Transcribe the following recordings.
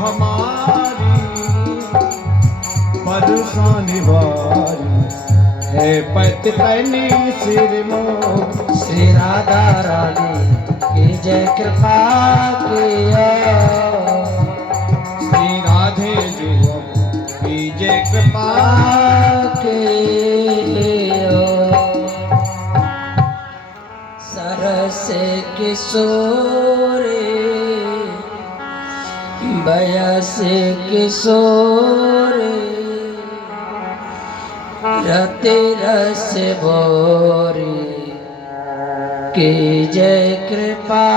हमारी परेशानी वारी है पत पैनी सिर मो। श्री राधा रानी की जय कृपा किया। श्री राधे जो की जय कृपा किया। सरस किशोरे बयस किशोरे रति रस भोरी की जय कृपा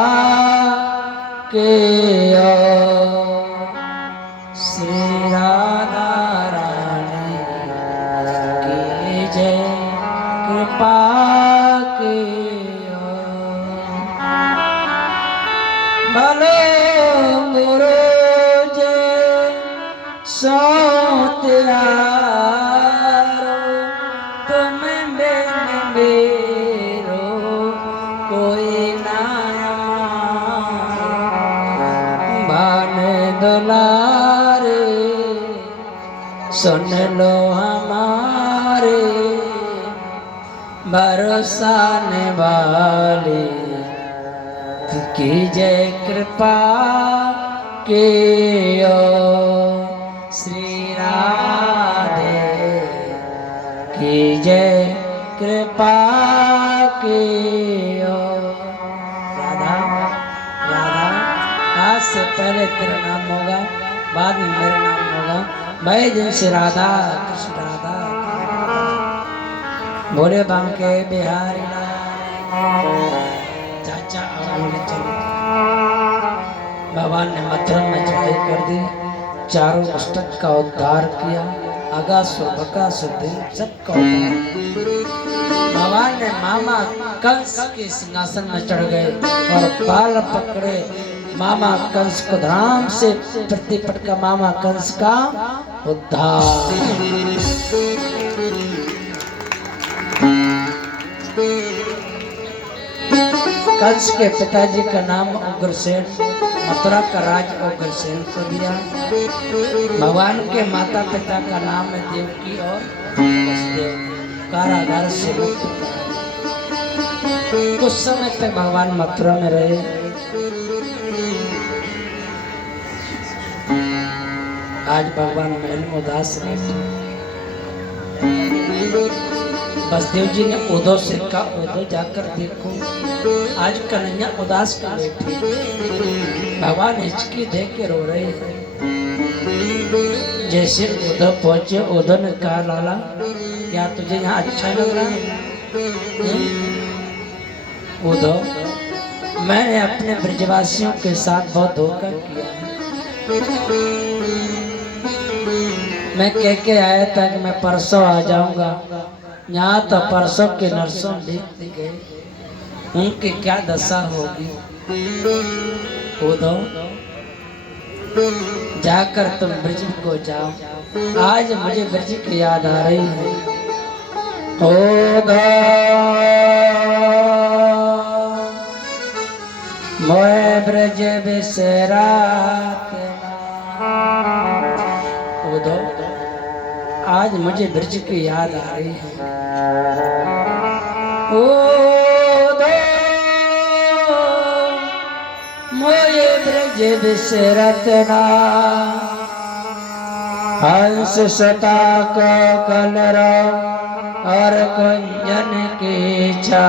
के श्री राधा रानी की जय कृपा के भलो गुरु जय सो त्यारो तुम बिन मेरो कोई ना भान दुलारे सुन लो हमारे भरोसा निभाले की जय कृपा के श्री राधे की जय कृपा के राधा राधा। आज से पहले तेरा नाम होगा, बाद में मेरा नाम होगा। भाई दिन से राधा कृष्ण राधा भोले बांके बिहारी चाचा बोले चलो। भगवान ने मथुरा में चढ़ाई कर दी, चारों अष्टक का उद्धार किया, अगासुर बकासुर दिन सबका उद्धार। भगवान ने मामा कंस के सिंहासन में चढ़ गए और बाल पकड़े मामा कंस को धाम से प्रतिपट का मामा कंस का उद्धार। कंस के पिताजी का नाम उग्रसेन, मथुरा का राज उग्रसेन को दिया। भगवान के माता पिता का नाम है देवकी और वसुदेव। कारागार से मुक्त कराया। कुछ समय तक भगवान मथुरा में रहे। आज भगवान महल में उदास बैठे। बसदेव जी ने उद्धव से कहा, उद्धव जाकर देखो आज कन्हैया उदास कर बैठे। भगवान हिचकी देख के रो रहे हैं। जैसे उद्धव पहुंचे, उद्धव ने कहा लाला क्या तुझे यहाँ अच्छा लग रहा है? उद्धव मैंने अपने ब्रजवासियों के साथ बहुत धोखा किया। मैं कह के आया था कि मैं परसों आ जाऊंगा, यहाँ तो परसों के नरसों देखते गए, उनकी क्या दशा होगी। उद्धव जाकर तुम ब्रज को जाओ, आज मुझे ब्रज की याद आ रही है। मोए ब्रज बिसरात उद्धव आज मुझे ब्रज की याद आ रही है। मोए ब्रज बिसरत ना हंस सता को कलरा और कुंजन की छा।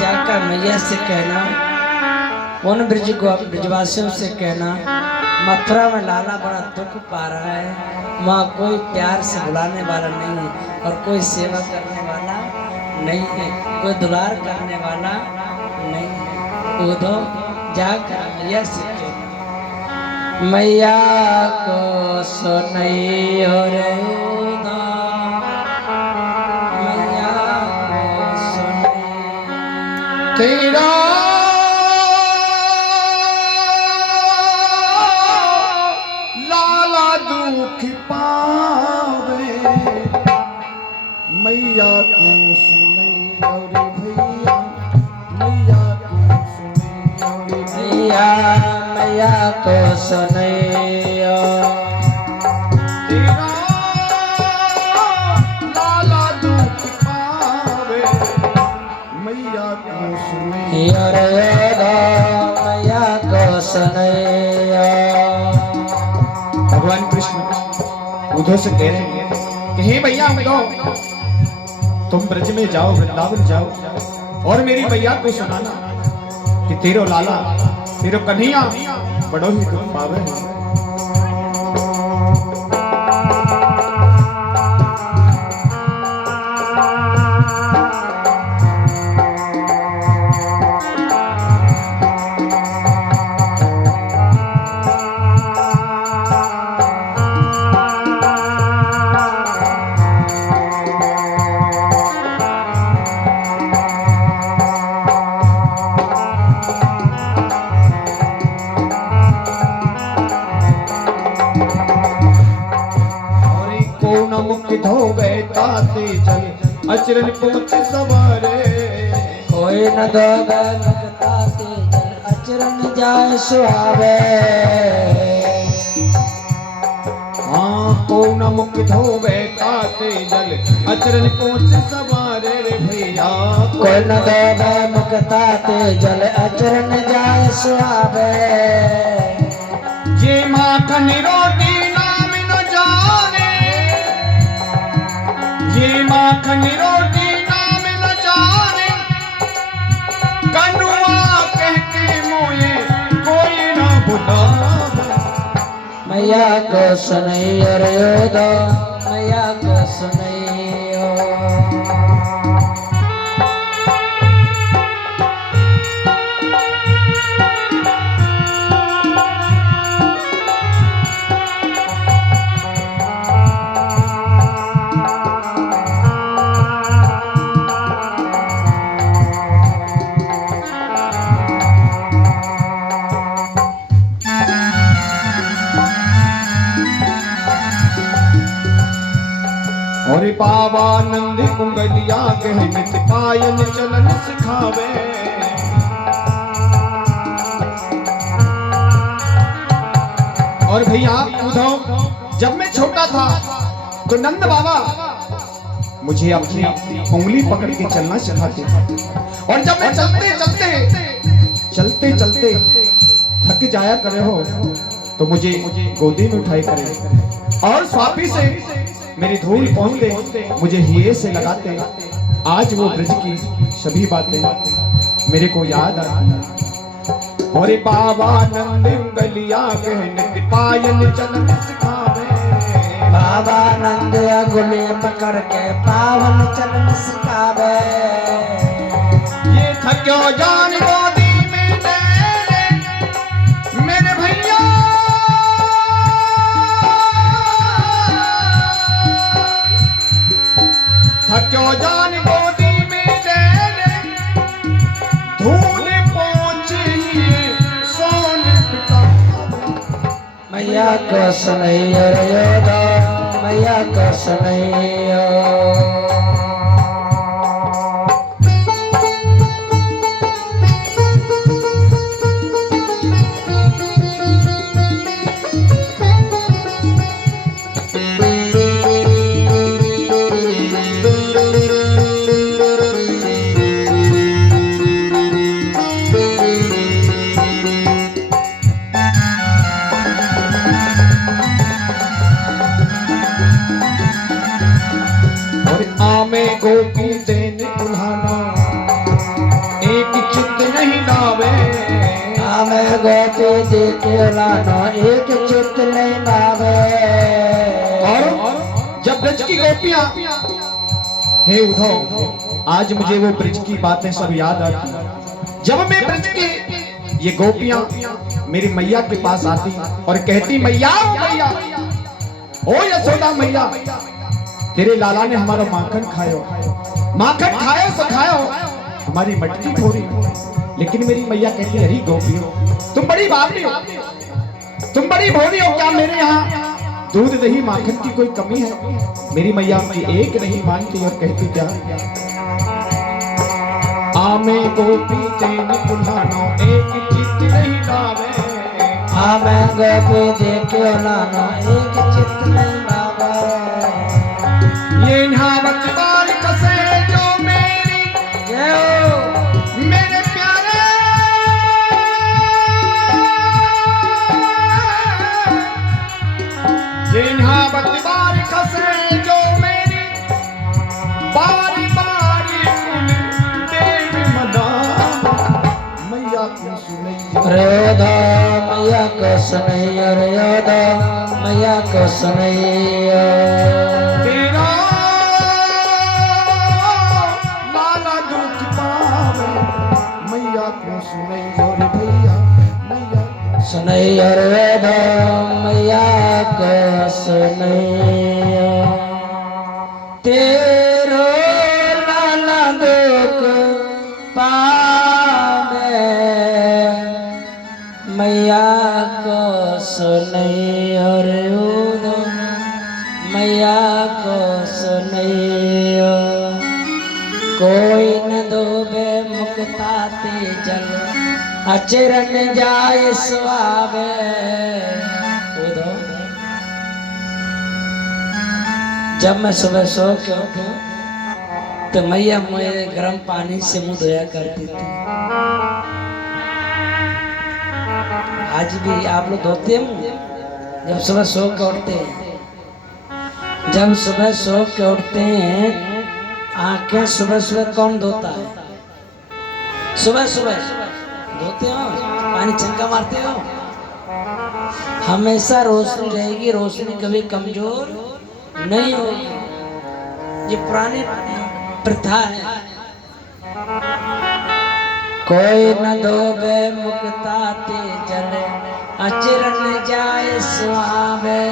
जाकर मैया से कहना, उन ब्रज को ब्रजवासियों से कहना मथुरा में लाला बड़ा दुख पा रहा है, वहाँ कोई प्यार से बुलाने वाला नहीं है और कोई सेवा करने वाला नहीं है, कोई दुलार करने वाला नहीं है। उद्धव जाकर मैया से कहना, मैया को सुनैयो रे मैया को सुनैयो तेरा लाला दुख पावे मैया को सुनैयो रे भैया मैया को भैया मैया को सुनैया। तेरा लाला दुख पावे मैया को सुने। मैया को सुनैया। भगवान कृष्ण उद्धव से कह रहे हैं कि हे भैया उद्धव, तुम ब्रज में जाओ, वृंदावन जाओ और मेरी मैया को सुनाना कि तेरो लाला, तेरो कन्हैया बड़ो ही दुख पावे है। धोवे ताते जल अचरन पहुँच सवारे। कोई न धोवे ताते जल अचरन जाए सुहावे। हाँ को न मुख धोवे ताते जल अचरन पहुँच सवारे रे भैया। कोई न धोवे मुख ताते जल अचरन जाए सुहावे। ये माखन रोटी नाम न जाने, ये माखन रोटी नाम न जाने, कनुआ कह के मोए कोई न बुलावे। मैया को सुनैया रे दो, मैया को सुनैया। और बाबा नंद कुंगलिया कह नित पायन चलन सिखावे। और भैया उद्धव, जब मैं छोटा था तो नंद बाबा मुझे अपनी उंगली पकड़ के चलना सिखाते थे। और जब मैं चलते चलते थक जाया करे हो तो मुझे गोदी में उठाए करे और स्वापी से मेरी धूल पहुंचते, मुझे हिये से लगाते। आज वो ब्रज की सभी बातें मेरे को याद आती। और बाबा नंद गलिया कहने पायन चलन सिखावे। बाबा नंद गुले पकड़ के पावन चलन सिखावे। ये थक्यो जान गोदी में ले मेरे भैया। थक्यो जान गोदी में ले धूल पहुंची सोन पिता। मैया को सुनैया रे दो, मैया को सुनैया। गोपी देन बुलाना एक चित्त नहीं लावे। हमें गोपी दे के लाना एक चित्त नहीं लावे। और जब ब्रज की गोपियां, हे उद्धव, आज मुझे वो ब्रज की बातें सब याद आती। जब मैं ब्रज की ये गोपियां मेरी मैया के पास आती और कहती मैया मैया ओ यशोदा मैया, तेरे लाला ने हमारा माखन खायो सो खायो, हमारी मटकी थोड़ी। लेकिन मेरी मैया कहती अरे गोपियों, तुम बड़ी बावली हो, तुम बड़ी भोली हो, क्या मेरे यहाँ दूध दही माखन की कोई कमी है? मेरी मैया उनकी एक नहीं मानती और कहती क्या, आमे गोपी तेन कुल्हानो एक चित नहीं लावे आमे गोपी देखियो लानो एक चित नहीं लावे ये नहावत बाल कसे जो मेरी जय हो मेरे प्यारे ये नहावत बाल कसे जो मेरी बारी बारी कुल देवी मदान मैया की सुनैया रोदा मैया को सुनैया रोदा मैया को सुनैया तेरा लाला दुख पावे मैया को सुनैया रे भैया मैया सुनैया रोदा मैया को सुनैया तेरो लाला दुख पावे मैया को सुनैया रोदा मैया को सुनैया कोई न डूबे मुक्ताते जल अचरन जाए स्वावे उधो जब मैं सुबह सो के उठूं तो मैया मुझे गर्म पानी से मुंह धोया करती थी। आज भी आप लोग धोते हैं मुंह? जब सुबह सो के उठते हैं, जब सुबह सो के उठते हैं आंखें सुबह सुबह कौन धोता है? सुबह सुबह धोते हो, पानी छक्का मारते हो, हमेशा रोशनी रहेगी, रोशनी कभी कमजोर नहीं होगी। ये पुरानी प्रथा है। कोई न धोबे मुक्ताते जले अचरन जाए स्वावे।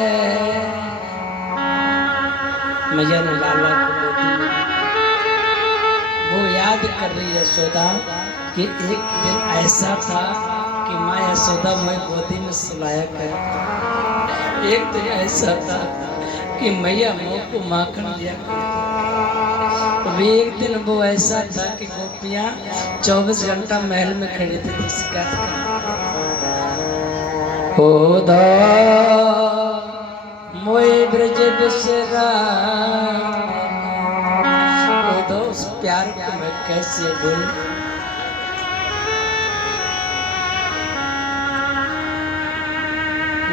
मैया ने लाला को गोदी में वो याद कर रही है यशोदा कि एक दिन ऐसा था कि माँ यशोदा मुझे गोदी में सुलाया कर। एक दिन ऐसा था कि मैया मुँह को माखन दिया करती। अभी एक दिन वो ऐसा था कि गोपियाँ 24 घंटा महल में खड़ी थी शिकायत कर। खुदा मोए ब्रज बिसरा, खुदा उस प्यार को मैं कैसे भूलूं।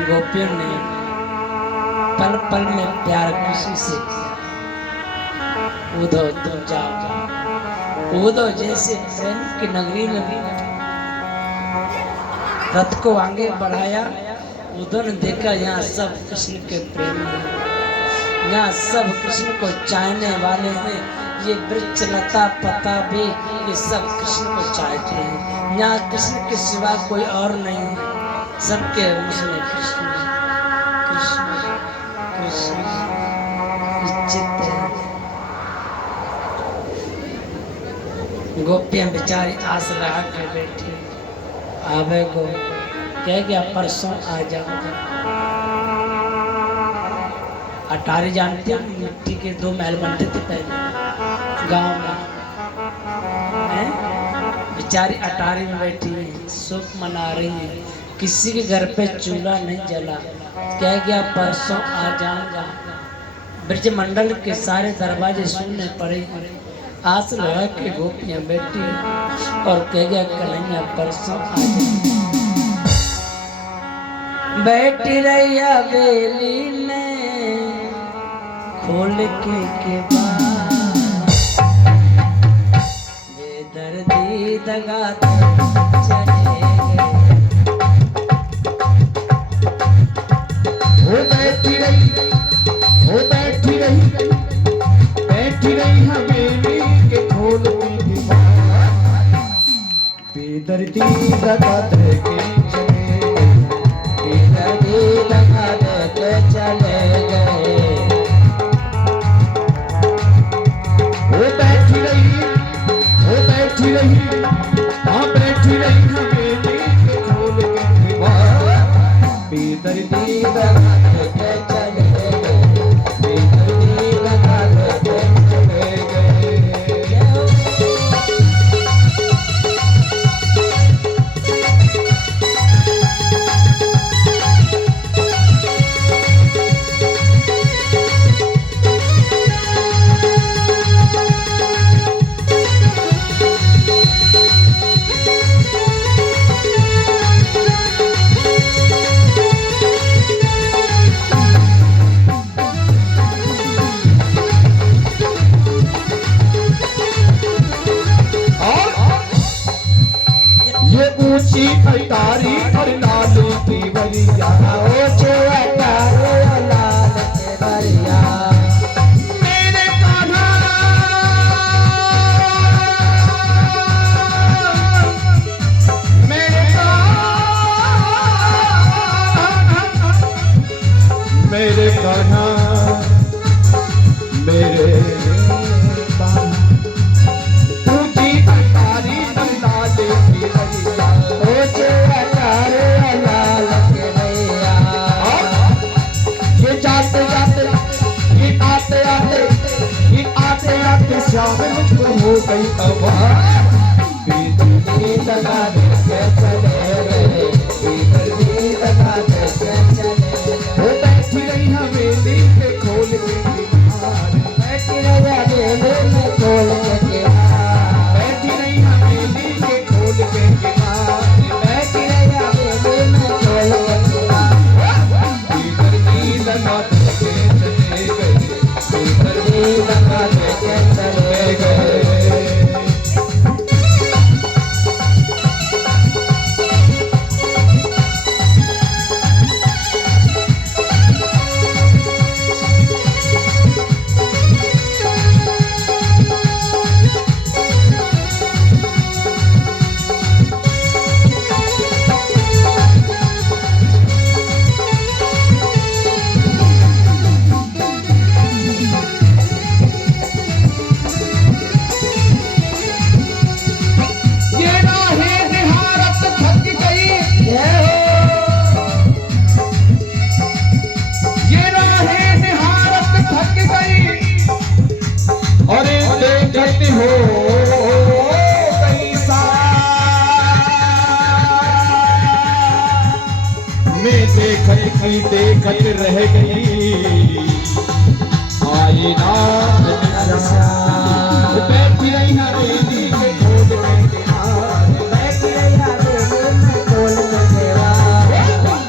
गोपियों ने पल पल में प्यार खुशी से किया। उधो तुम जाओ, उधो जैसे प्रेम की नगरी में रथ को आगे बढ़ाया। उधो ने देखा यहाँ सब कृष्ण के प्रेम हैं, यहाँ सब कृष्ण को चाहने वाले हैं। ये वृक्ष लता पता भी ये सब कृष्ण को चाहते हैं। यहाँ कृष्ण के सिवा कोई और नहीं है, सबके उसमें कृष्ण कृष्ण कृष्ण चित्त है। गोपियां बेचारी आस लगा कर बैठी, आवे गो कह गया परसों आ जाओ। अटारी जानते हैं, मिट्टी के 2 महल बनते थे पहले गांव में, हैं? बेचारी अटारी में बैठी है, सुख मना रही है। किसी के घर पे चूल्हा नहीं जला, कह गया परसों आ जाऊंगा। ब्रज मंडल के सारे दरवाजे सुनने पड़े, आस लगा के गोपियां बैठी और कह गया कन्हैया परसों आ जाऊंगा। बैठी रही हवेली में खोल के बाद, बेदर्दी दगा चले गए। वो बैठी रही हवेली के खोल के दीवार, बेदर्दी लगा दे के चले गए, बेदर्दी लगा दे के चले गए। वो बैठी रही हवेली के खोल के दीवार, बेदर्दी लगा दे के चले गए, बेदर्दी लगा दे के चले गए। ऊंची अटारी और लाल की बरिया ऊंची अटारी और लाल की बरिया मेरे कान्हा मेरे कान्हा मेरे ऊंची अटारी और लाल की बरिया ऊंची अटारी और लाल की बरिया ये जाते जाते ये आते आते ये आते आते श्याम मुझको हो गई गीत गा दे के चले गए गीत गा दे के चले वो बैठी रही हवेली पे खोल के किनार बैठी रही हवेली में खोल के किनार बैठी रही हवेली के खोल के किनार बैठी रही हवेली में खोल के किनार भीतर गीत गाते के चले गए भीतर गीत गा दे के चले गए ये राहें निहारत थक गई ये राहें निहारत थक गई और देखत हो गई सा मैं देखत की देखत रह गई आई रात बैठी रही हवेली के खोल के किनार बैठी रही हवेली में खोल के किनार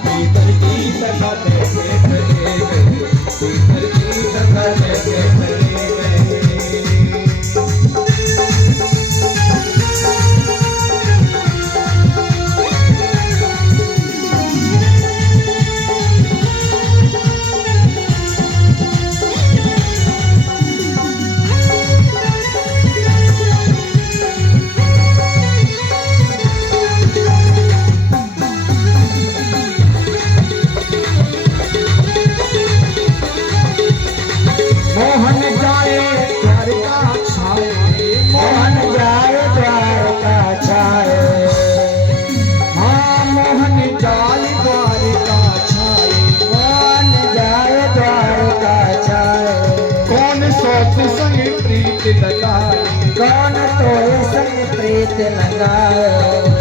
भीतर गीत गाते के चले गए भीतर गीत गाते के चले गए मोहन जाए द्वारका छाए मोहन जाए द्वारका छाए हाँ मोहन जाए द्वारका छाए मोहन जाए द्वारका छाए कौन सोत संग प्रीत लगाए कौन तोरे संग प्रीत लगाए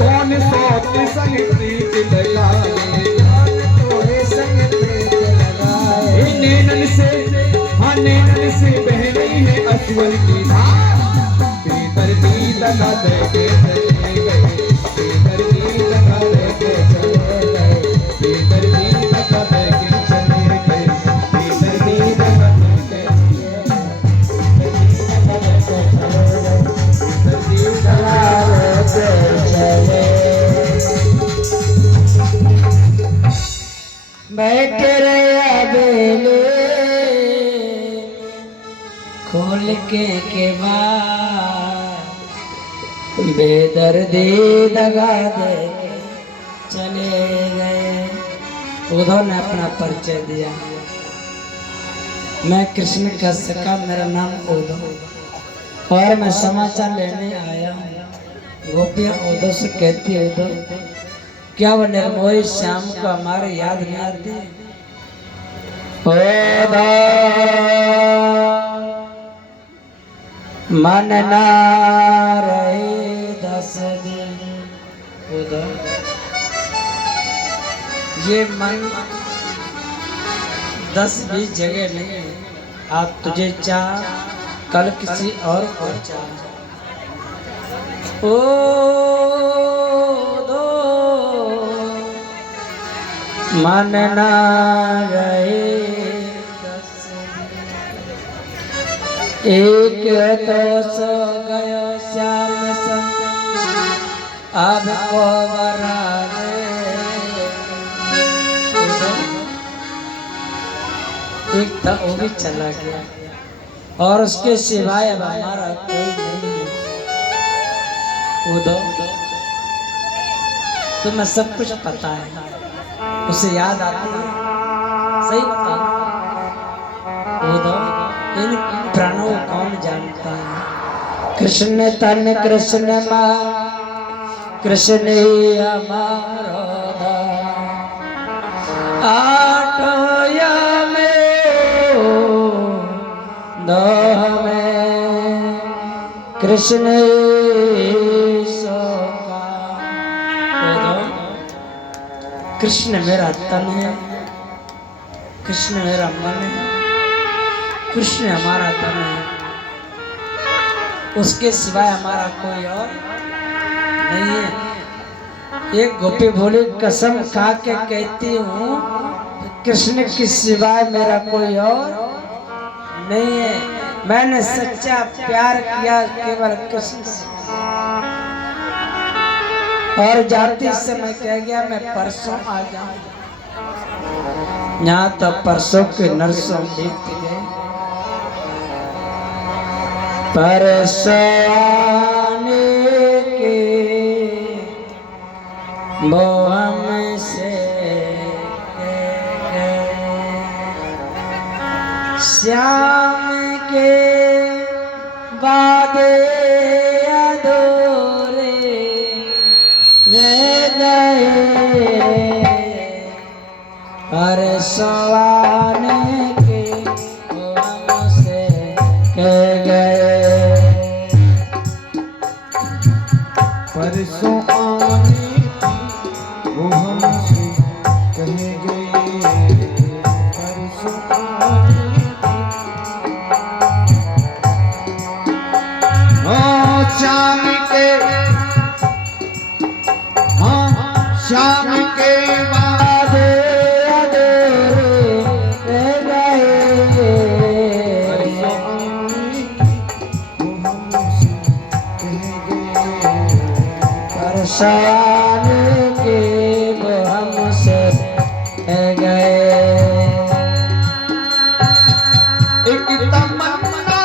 कौन सोत संग प्रीत लगाए कौन तोरे संग प्रीत लगाए नैनन से हाँ नैनन से बह रही है अश्वन की धार भीतर गीत गाते के चले गए भीतर गीत गाते के चले गए भीतर गीत गाते के चले गए भीतर गीत गाते के भीतर गीत गाते बैठे रहे हवेली खोल के बाद बेदर्दी दगा दे के चले गए। उद्धव ने अपना परिचय दिया, मैं कृष्ण कश्यप, मेरा नाम उद्धव और मैं समाचार लेने आया हूँ। गोपियाँ उद्धव से कहती है, उद्धव क्या वो निर्मोही श्याम को हमारे याद नहीं आती? मन ना रहे 10 दिन उद्धव, ये मन 10-20 जगह नहीं है। आप तुझे चाह कल किसी और को चाह। ओ दो मन ना रहे 10 दिन। एक तो सो गयो श्याम संग, अब आपको बरा एक था वो भी चला गया और उसके सिवाय अब हमारा कोई नहीं है। उधर तुम्हें सब कुछ पता है, उसे याद आती है, सही बता। उधर इन प्राणों को कौन जानता है? कृष्ण तन कृष्ण मां कृष्ण ही हमारो आटोया में कृष्ण कृष्ण मेरा तन है, कृष्ण मेरा मन है, कृष्ण हमारा तन है, उसके सिवाय हमारा कोई और नहीं है। एक गोपी भोली कसम खा के कहती हूँ कृष्ण के सिवाय मेरा कोई और नहीं है। मैंने सच्चा प्यार किया केवल कृष्ण से। और जाते समय कह गया मैं परसों आ जाऊं। यहाँ तो परसों के नरसों बीत गए, परसों आने के वो हमसे श्याम के वादे अधूरे रह गए, परसों आने के वो हमसे कह गए, परसों आने की वो हमसे कह गए, परसों आने श्याम के, हाँ श्याम के बाद अधूरे रह गए, परसों आने के वो हमसे कह गए। एक तमन्ना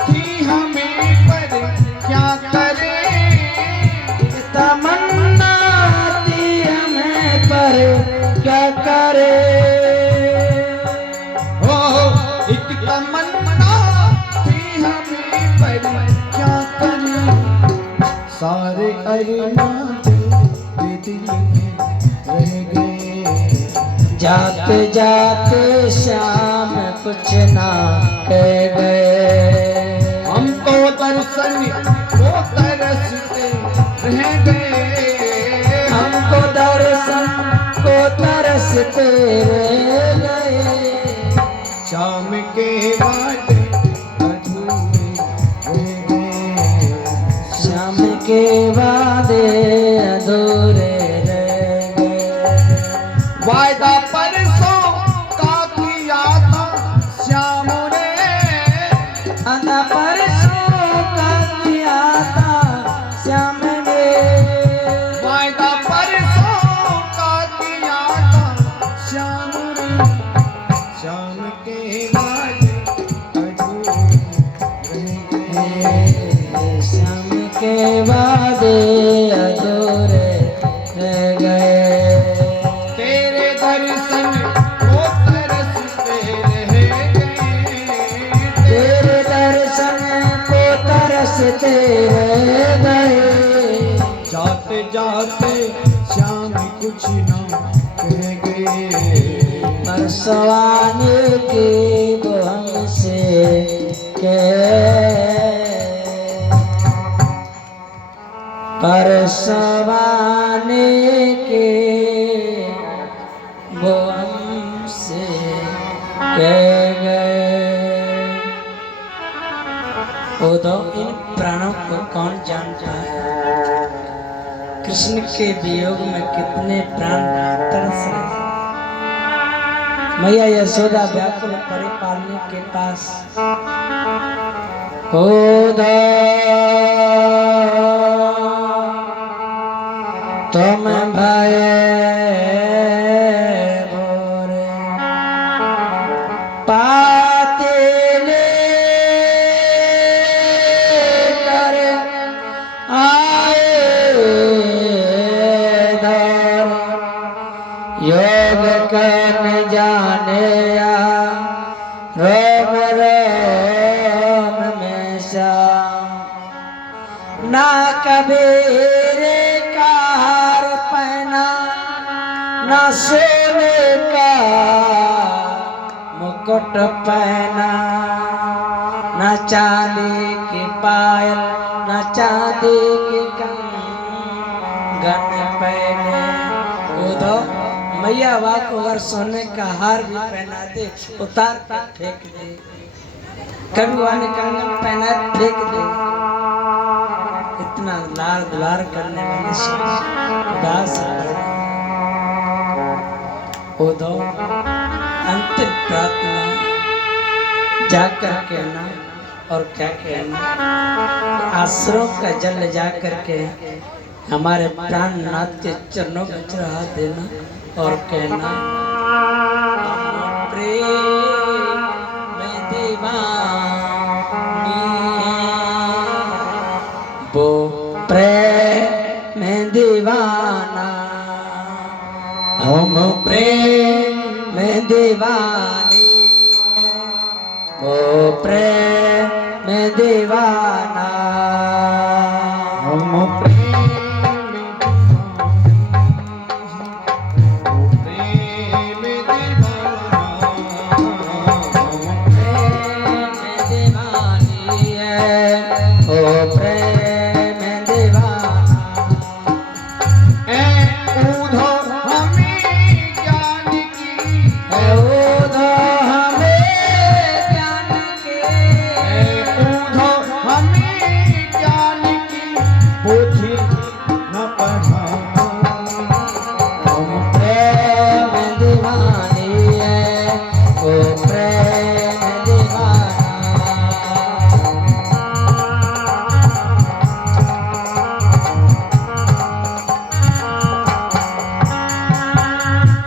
थी हमें पर क्या करें, तमन्ना थी हमें पर क्या करे, ओ एक तमन्ना थी हमें पर क्या करें, सारे अरमान दिल में रह गए, जाते जाते शाम कुछ ना कह गए, हमको दर्शन को तरसते रह गए, हमको दर्शन को तरसते रह गए, शाम के बाद अधूरे रह गए, शाम के वादे अधूरे रह गए, वायदा परसों का किया था श्याम ने, आधा परसों का किया था श्याम ने, वायदा परसों का किया था श्याम ने, श्याम के बाद अधूरे रह गए, शाम के वादे अधूरे रह गए, तेरे दर्शन को तरसते रह गए, तेरे दर्शन को तरसते रह गए, जाते जाते श्याम कुछ ना कह गए, परसों आने की वो हमसे कह, परसों आने के वो हमसे कह गए। उधर इन प्राणों को कौन जानता है? कृष्ण के वियोग में कितने प्राण तरस रहे। मैया यशोदा व्याकुल परिपालने के पास तुम भय भोरे पातिल कर आए धर योग कर जाने रोम रोम में सा ना कबीर का हार पहना ना सोने का मुकुट पहना ना चांदी की पायल ना चांदी की कंगन पहने उधर मैया वाह को अगर सोने का हार भी पहनाते उतार कर फेंक दे कभी वहां कंगन पहना फेंक दे इतना लार दुलार करने वाले उदास उधर अंतिम प्रार्थना जाकर कहना और क्या कहना आश्रम का जल जाकर के हमारे प्राणनाथ के चरणों में चढ़ा देना और कहना प्रेम में दीवानी वो प्रेम में दीवाना हम प्रेम में दीवानी वो प्रेम में दीवाना हम प्रेम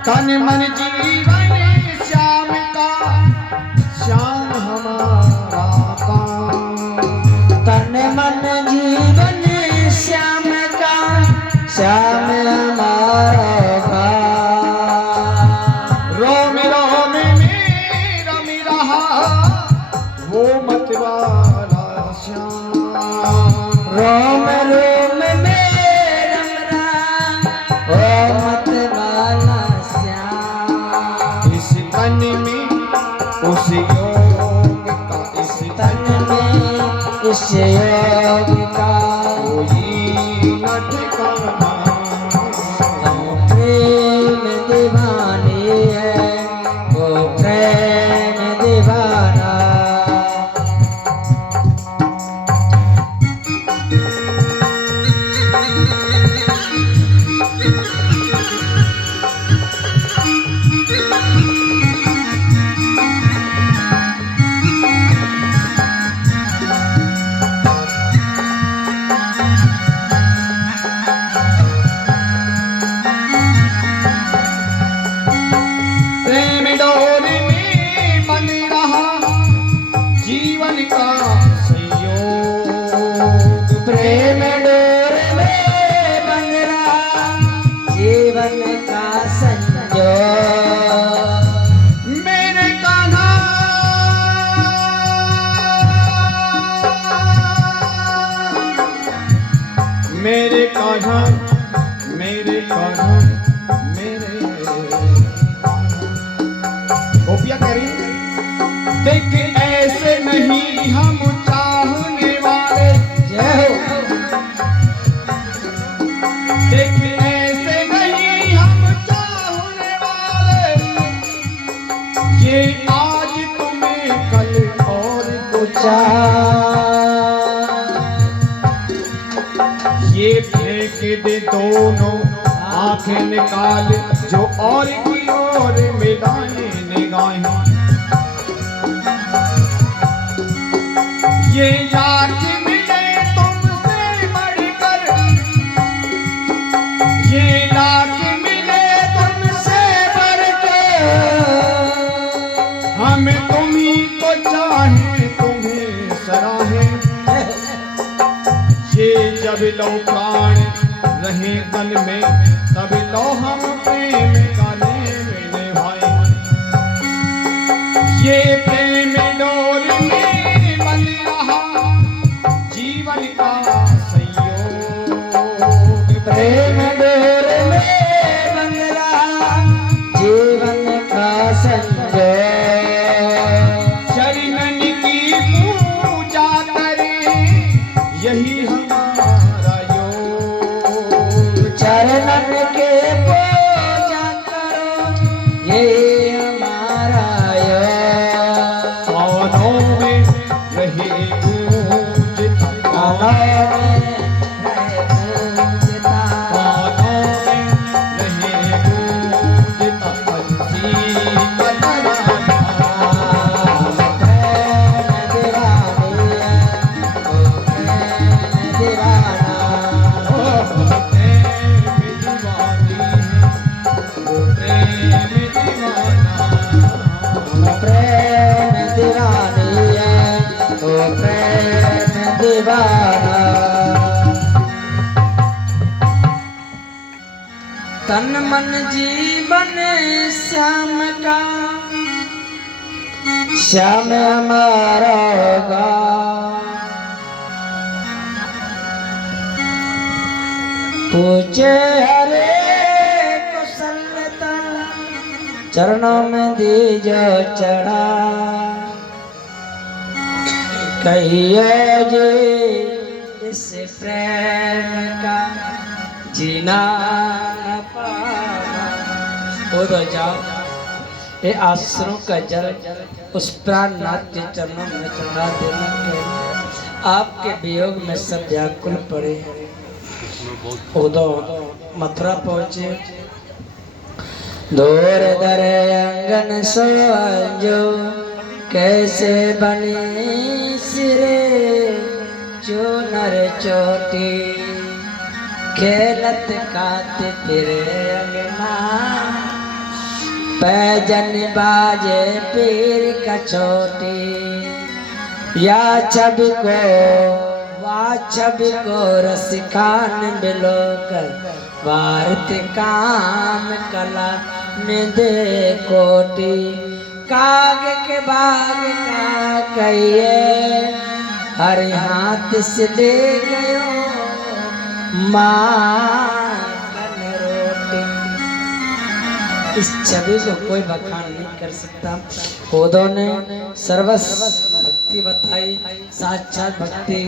तन मन जीवन श्याम का श्याम हमारा काम तन मन जीवन श्याम का श्याम हमारा रोम रोम में रम रहा वो मत वाला श्याम रोम रोम में रम रहा वो मत वाला श्याम इस तन में उस योग का इस तन में इस योग का कोई न ठिकाना प्रेम दीवानी है वो प्रेम दीवाना प्रेम डोरी में बन रहा जीवन का संयोग प्रेम डोर में बन रहा जीवन का संजोग मेरे कान्हा मेरे कान्हा मेरे कान्हा मेरे गोपिया करी देख ऐसे नहीं हम चाहने वाले जय हो देख ऐसे नहीं हम चाहने वाले ये आज तुम्हें कल और कुछ ये फेंक दे दोनों आंखें निकाल जो और की ओर मिलाए निगाहें ये याद मिले तुमसे बढ़कर ये जब लो प्राण रहे तन में, तब लो हम प्रेम का नेम भाई। ये प्रेम डोर में बन रहा जीवन का संयोग, प्रेम डोर में बन रहा जीवन का संयोग। चरणन की पूजा करें यही हमारा योग, चरणन के पूजा करो ये हमारा योग। कानों में रहे गूंजता, कानों में रहे गूंजता, कानों में रहे गूंजता बंसी का तराना। प्रेम दीवानी है ओ प्रेम दीवाना। प्रेम दीवानी है ओ प्रेम दीवाना। तन मन जीवन श्याम का, श्याम हमारा होगा। पूछे हरे कुशलता, चरणों में दीजो चढ़ा। कहियो जी इस प्रेम का जीना न पाना। हो तो जाओ ये आश्रम का जल उस प्राणनाथ के चरणों में चढ़ा देना के आपके वियोग में सब व्याकुल पड़े हैं। उदो मथुरा पहुंचे, दूर दरे अंगन सोजो, कैसे बनी सिरे चूनर चोटी। खेलत काते फिरे अंगना, पैजन बाजे पीर कचोटी। या छवि को रसिकान मिलो कर, वार्त काम कला में दे कोटी। काग के बाग का कहिए हर हाथ से ले गयो, माखन रोटी। इस छवि को कोई बखान नहीं कर सकता। खुदों ने सर्वस्व भक्ति बताई, साक्षात भक्ति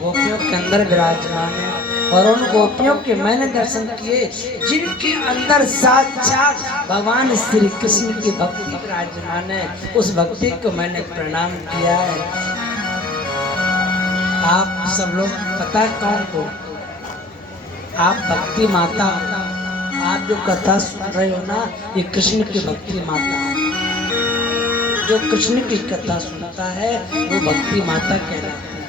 गोपियों के अंदर विराजमान है। और उन गोपियों के मैंने दर्शन किए जिनके अंदर साक्षात भगवान श्री कृष्ण की भक्ति विराजमान है। उस भक्ति को मैंने प्रणाम किया है। आप सब लोग पता है कौन को? आप भक्ति माता, आप जो कथा सुन रहे हो ना, ये कृष्ण की भक्ति माता है। जो कृष्ण की कथा सुनता है वो भक्ति माता कहलाती है।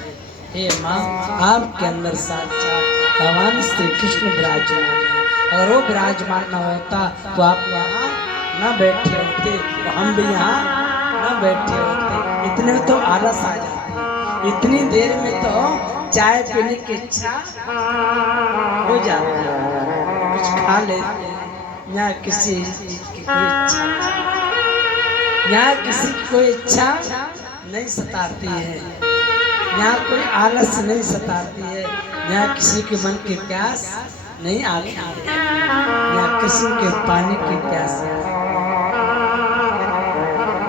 हे माँ, आपके अंदर साक्षात भगवान श्री कृष्ण विराजमान है। अगर वो विराजमान न होता तो आप यहाँ न बैठे होते, तो हम भी यहाँ न बैठे होते। इतने में तो आलस आ जाती, इतनी देर में तो चाय पीने की इच्छा हो जाती है, कुछ खा लेते हैं। यहाँ किसी चीज की कोई इच्छा, यहाँ किसी की कोई इच्छा नहीं सताती है, यहाँ कोई आलस नहीं सताती है, यहाँ किसी के मन की प्यास नहीं आती है, यहाँ किसी के पानी की प्यास है।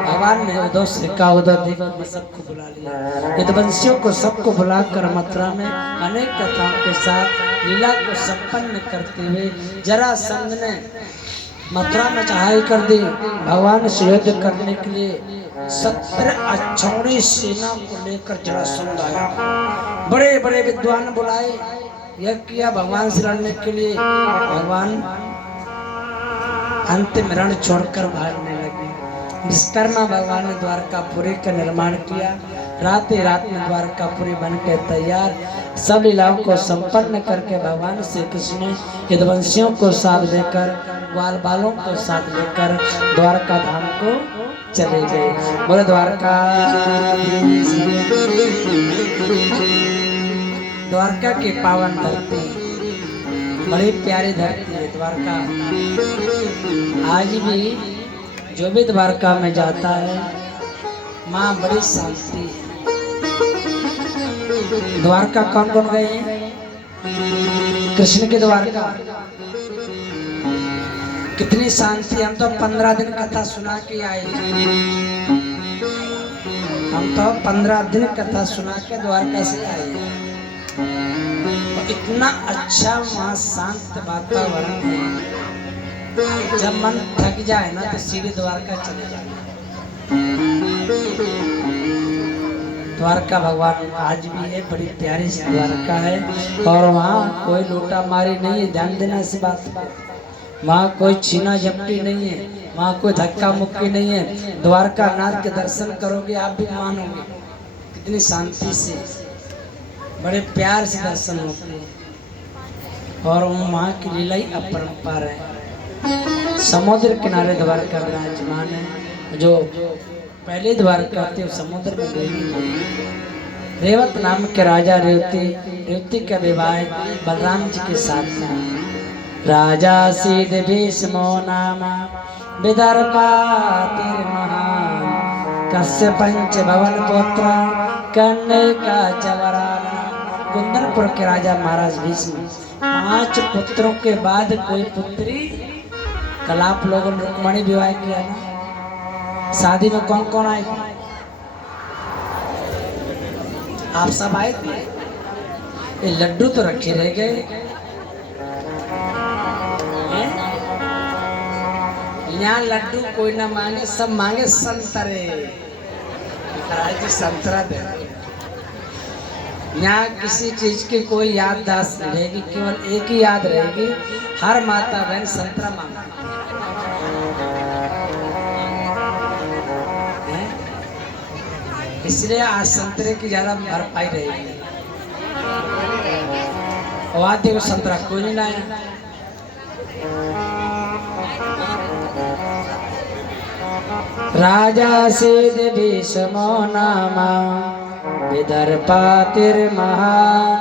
भगवान ने उद्धव से कहा, उद्धव देखो मैं सबको बुला लिया। यदुवंशियों को सबको बुलाकर मथुरा में अनेक कथाओं के साथ लीला को संपन्न करते हुए जरासंध ने मथुरा में चढ़ाई कर दी। भगवान से युद्ध करने के लिए 70 अक्षौणी सेना को लेकर जरासंध आया। बड़े बड़े विद्वान बुलाए, यह किया भगवान से लड़ने के लिए। भगवान अंतिम रण छोड़कर भागने लगे। विश्वकर्मा भगवान ने द्वारकापुरी का निर्माण किया। रात ही रात में द्वारकापुरी बनकर तैयार। सब लीलाओं को संपन्न करके भगवान श्री कृष्ण ने यदुवंशियों को साथ लेकर, ग्वाल बालों को साथ लेकर द्वारका धाम को चले गए। बोले द्वारका द्वारका की पावन धरती, बड़ी प्यारी धरती है द्वारका। आज भी जो भी द्वारका में जाता है माँ बड़ी शांति है। द्वारका कौन कौन गए हैं? कृष्ण के द्वारका कितनी शांति। हम तो 15 दिन कथा सुना के आए, हम तो 15 दिन कथा सुना के द्वारका से आए। इतना अच्छा वहाँ शांत वातावरण है, जब मन थक जाए ना तो सीधे द्वारका चले जाए। द्वारका भगवान आज भी है, बड़ी प्यारी सी द्वारका है। और वहाँ कोई लूटा मारी नहीं है, ध्यान देना इस बात पर। वहाँ कोई छीना झपटी नहीं है, वहाँ कोई धक्का मुक्की नहीं है। द्वारका नाथ के दर्शन करोगे आप भी मानोगे कितनी शांति से, बड़े प्यार से दर्शन होते हैं। और वहाँ की लीला ही अपरंपार है। समुद्र किनारे द्वारका विराजमान है। जो पहले द्वारका थी वो समुद्र में गई। रेवत नाम के राजा रेवती का विवाह बलराम जी के साथ था। राजा सिद्ध भीष्मो नाम विदर्भातिर महान कस्य पंच भवन पुत्र कन्या चवरान। कुंदनपुर के राजा महाराज भीष्म 5 पुत्रों के बाद कोई पुत्री, कल आप लोगों ने रुक्मणी विवाह किया ना, शादी में कौन कौन आए थे? आप सब आए थे। ये लड्डू तो रखे रह गए। यहाँ लड्डू कोई ना मांगे, सब मांगे संतरे। जी संतरा दे। यहाँ किसी चीज की कोई याददाश्त नहीं रहेगी, केवल एक ही याद रहेगी, हर माता बहन संतरा मांगती है। इसलिए आज संतरे की ज्यादा भरपाई रहेगी। और देखो संतरा कोई नहीं लाया। राजा सिद्ध भीष्मो नाम विदर्भातिर महान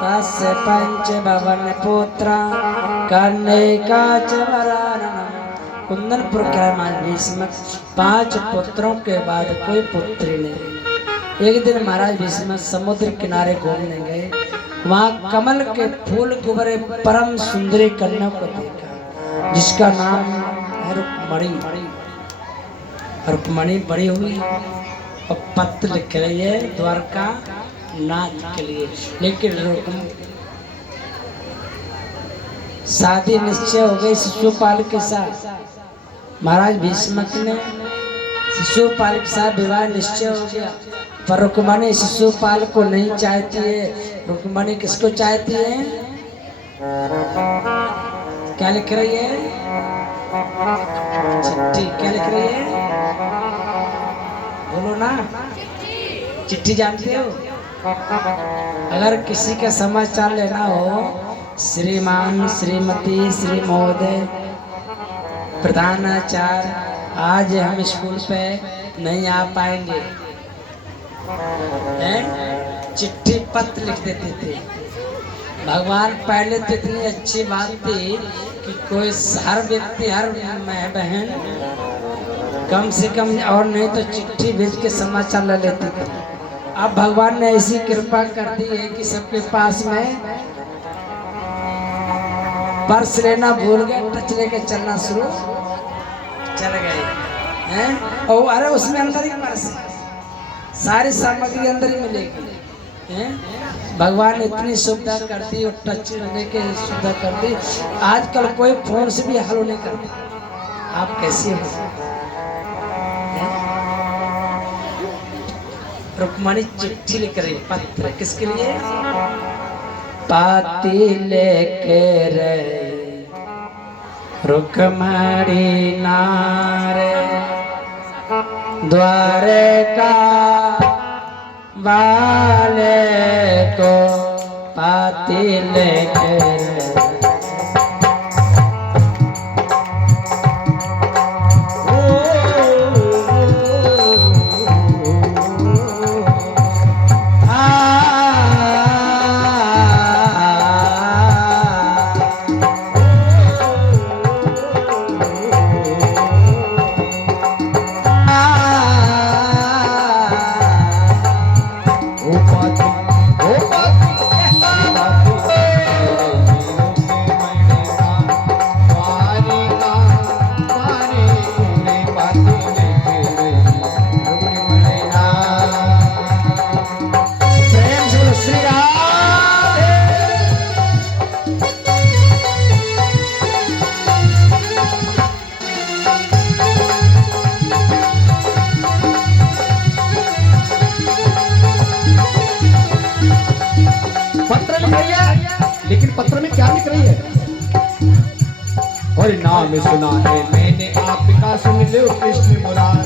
तस्य पंच भवन पुत्र कन्या चवरान। कुंदनपुर के महाराज भीष्म 5 पुत्रों के बाद कोई पुत्री नहीं। एक दिन महाराज भीष्म समुद्र किनारे घूमने गए। वहाँ कमल के फूल गुबरे परम सुंदरी कन्या को देखा, जिसका नाम है रुक्मणी। रुक्मणी बड़ी हुई और पत्र लिख रही है द्वारका नाथ के लिए। लेकिन शादी निश्चय हो गई शिशुपाल के साथ। महाराज भीष्म ने शिशुपाल के साथ विवाह निश्चय हो गया, पर रुक्मणी शिशुपाल को नहीं चाहती है। रुक्मणी किसको चाहती है? क्या लिख रही है? चिट्ठी। क्या लिख रही है? बोलो ना। चिट्ठी जानते हो? अगर किसी का समाचार लेना हो, श्रीमान, श्रीमती, श्री महोदय, प्रधानाचार्य, आज हम स्कूल पे नहीं आ पाएंगे, चिट्ठी पत्र लिख देते थे। भगवान पहले तो इतनी अच्छी बात थी कि कोई हर व्यक्ति, हर बहन कम से कम और नहीं तो चिट्ठी भेज के समाचार ले लेती थी। अब भगवान ने ऐसी कृपा कर दी है कि सबके पास में पर्स लेना भूल गए, टच लेके चलना शुरू चल गए हैं। और अरे उसमें अंदर ही पर्स है, सारी सामग्री अंदर ही मिलेगी। भगवान ने इतनी सुविधा कर दी और टच लेने की सुविधा कर दी। आजकल कोई फोन से भी हेलो नहीं करता। आप कैसी हो? रुक्मणी चिट्ठी लिख रही, पत्र किसके लिए? पाती लेके रे रुक्मणी नारे द्वारका वाले को पाती लेके लेकिन पत्र में क्या लिख रही है? और नाम सुना है मैंने आपका, सुन लो कृष्ण मुरारी।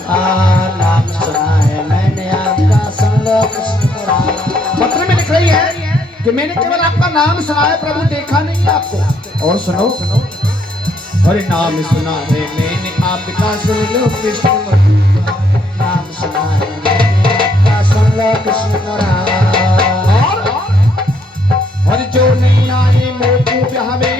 नाम सुना है मैंने आपका, सुन लो कृष्ण मुरारी। पत्र में लिख रही है कि मैंने केवल आपका नाम सुना है, प्रभु देखा नहीं है आपको। और सुनो, और नाम सुना है मैंने आपका, सुन लो कृष्ण मुरारी। नाम सुना है मैंने आपका, सुन लो कृष्ण मुरारी। और जो नहीं आए मोकू ब्याह में,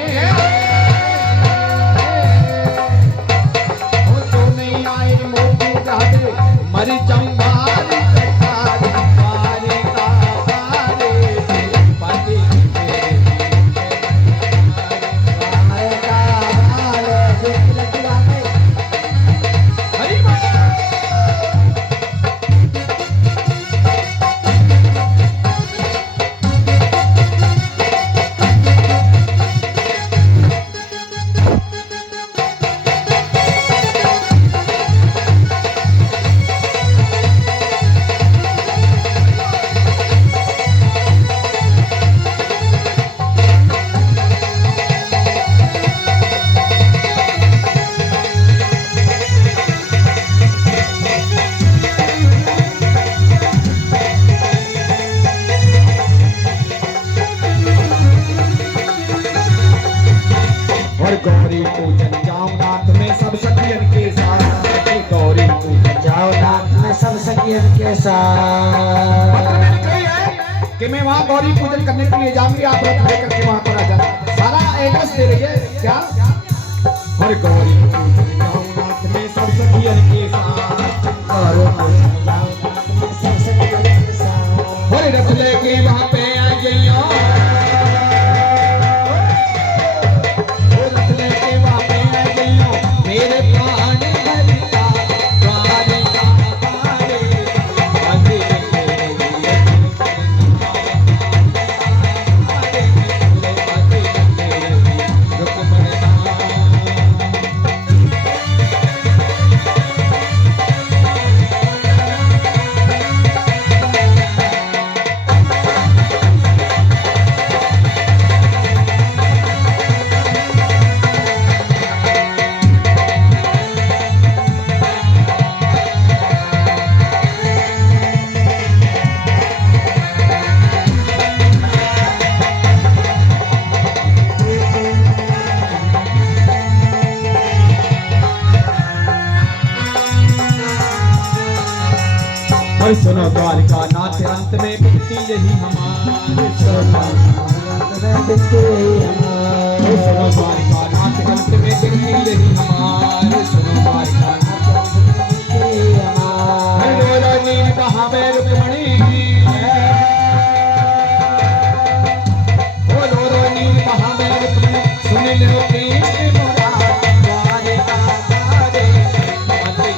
मर जंगारी कटारी पारे का पारे पारे हमारे का वाले देख लगा में हरि बोल। और गौरी पूजन जाऊं नाथ में सब सखियन के साथ, गौरी पूजन जाओ नाथ में सब सखियन के साथ। पत्र में लिख रही है कि मैं वहाँ गौरी पूजन करने के लिए जाऊंगी, आप रथ लेकर के वहाँ पर आ जाना। सारा एड्रेस दे रही है क्या? और गौरी पूजन जाऊं नाथ में सब सखियन के साथ, और जाओ नाथ में सब सखियन के साथ। और रथ लेके वहाँ पे आ गईयो, रथ लेके वहाँ पे आ गईयो, मेरे प्राण हरिता द्वारिका पारे बाजे और सुनो द्वारिका नाथ अंत में बिकती यही हमारे, सुनो द्वारिका नाथ अंत में बिकती यही हमारे, सुनो द्वारिका नाथ हमारे। नील बहावे रुक्मणी, बोलो नील बहावे रुक्मणी, सुन लो कृष्ण मुरारी द्वारिका पारे बाजे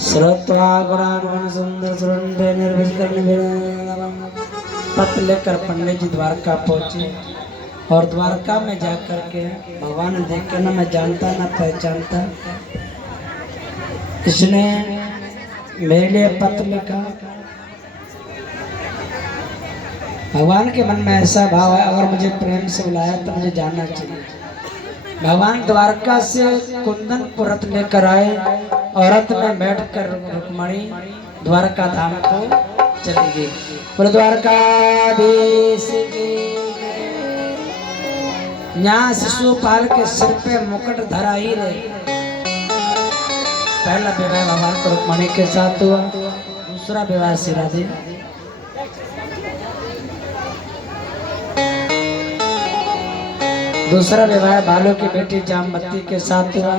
श्रोत्वा गुणानुगुण सुंदर सुरंडे निर्विष्कर्ण पत्र लेकर पंडित जी द्वारका पहुंचे। और द्वारका में जाकर के भगवान देख के ना मैं जानता ना पहचानता, इसने मेरे लिए पत्र लिखा। भगवान के मन में ऐसा भाव है, अगर मुझे प्रेम से बुलाया तो मुझे जाना चाहिए। भगवान द्वारका से कुंदनपुर रथ लेकर आए और रथ में बैठकर रुक्मणी द्वारका धाम को चली गई। बोलो द्वारकाधीश की। यहाँ शिशुपाल के सिर पे मुकुट धरा ही रहे। पहला विवाह भगवान को रुक्मणी के साथ हुआ, दूसरा विवाह श्री राधे, दूसरा विवाह भालू की बेटी जामवती के साथ हुआ,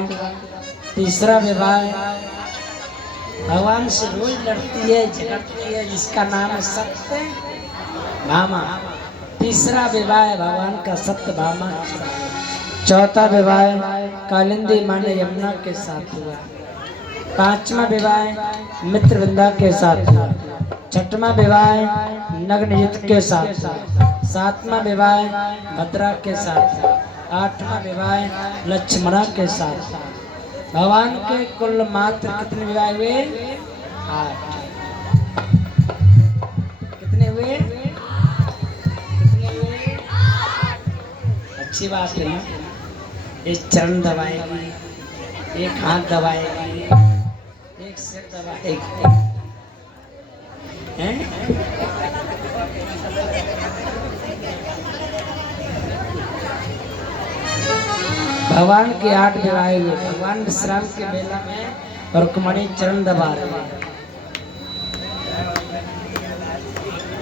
तीसरा विवाह भगवान से रोज लड़ती है झगड़ती है जिसका नाम है सत्य भामा। तीसरा विवाह भगवान का सत्य भामा। चौथा विवाह कालिंदी माने यमुना के साथ हुआ। पांचवा विवाह मित्रवृंदा के साथ हुआ। छठवां विवाह नग्नजित के साथ हुआ। सातवां विवाह भद्रा के साथ। आठवां विवाह लक्ष्मणा के साथ। भगवान के कुल मात्र कितने विवाह हुए? 8। कितने हुए? कितने हुए? अच्छी बात है ना। एक चरण दबाएगी, एक हाथ दबाएगी, एक सिर दबाएगी, हैं? भगवान के 8 विवाह हुए। भगवान विश्राम के बेला में रुक्मणी चरण दबा रहे हैं।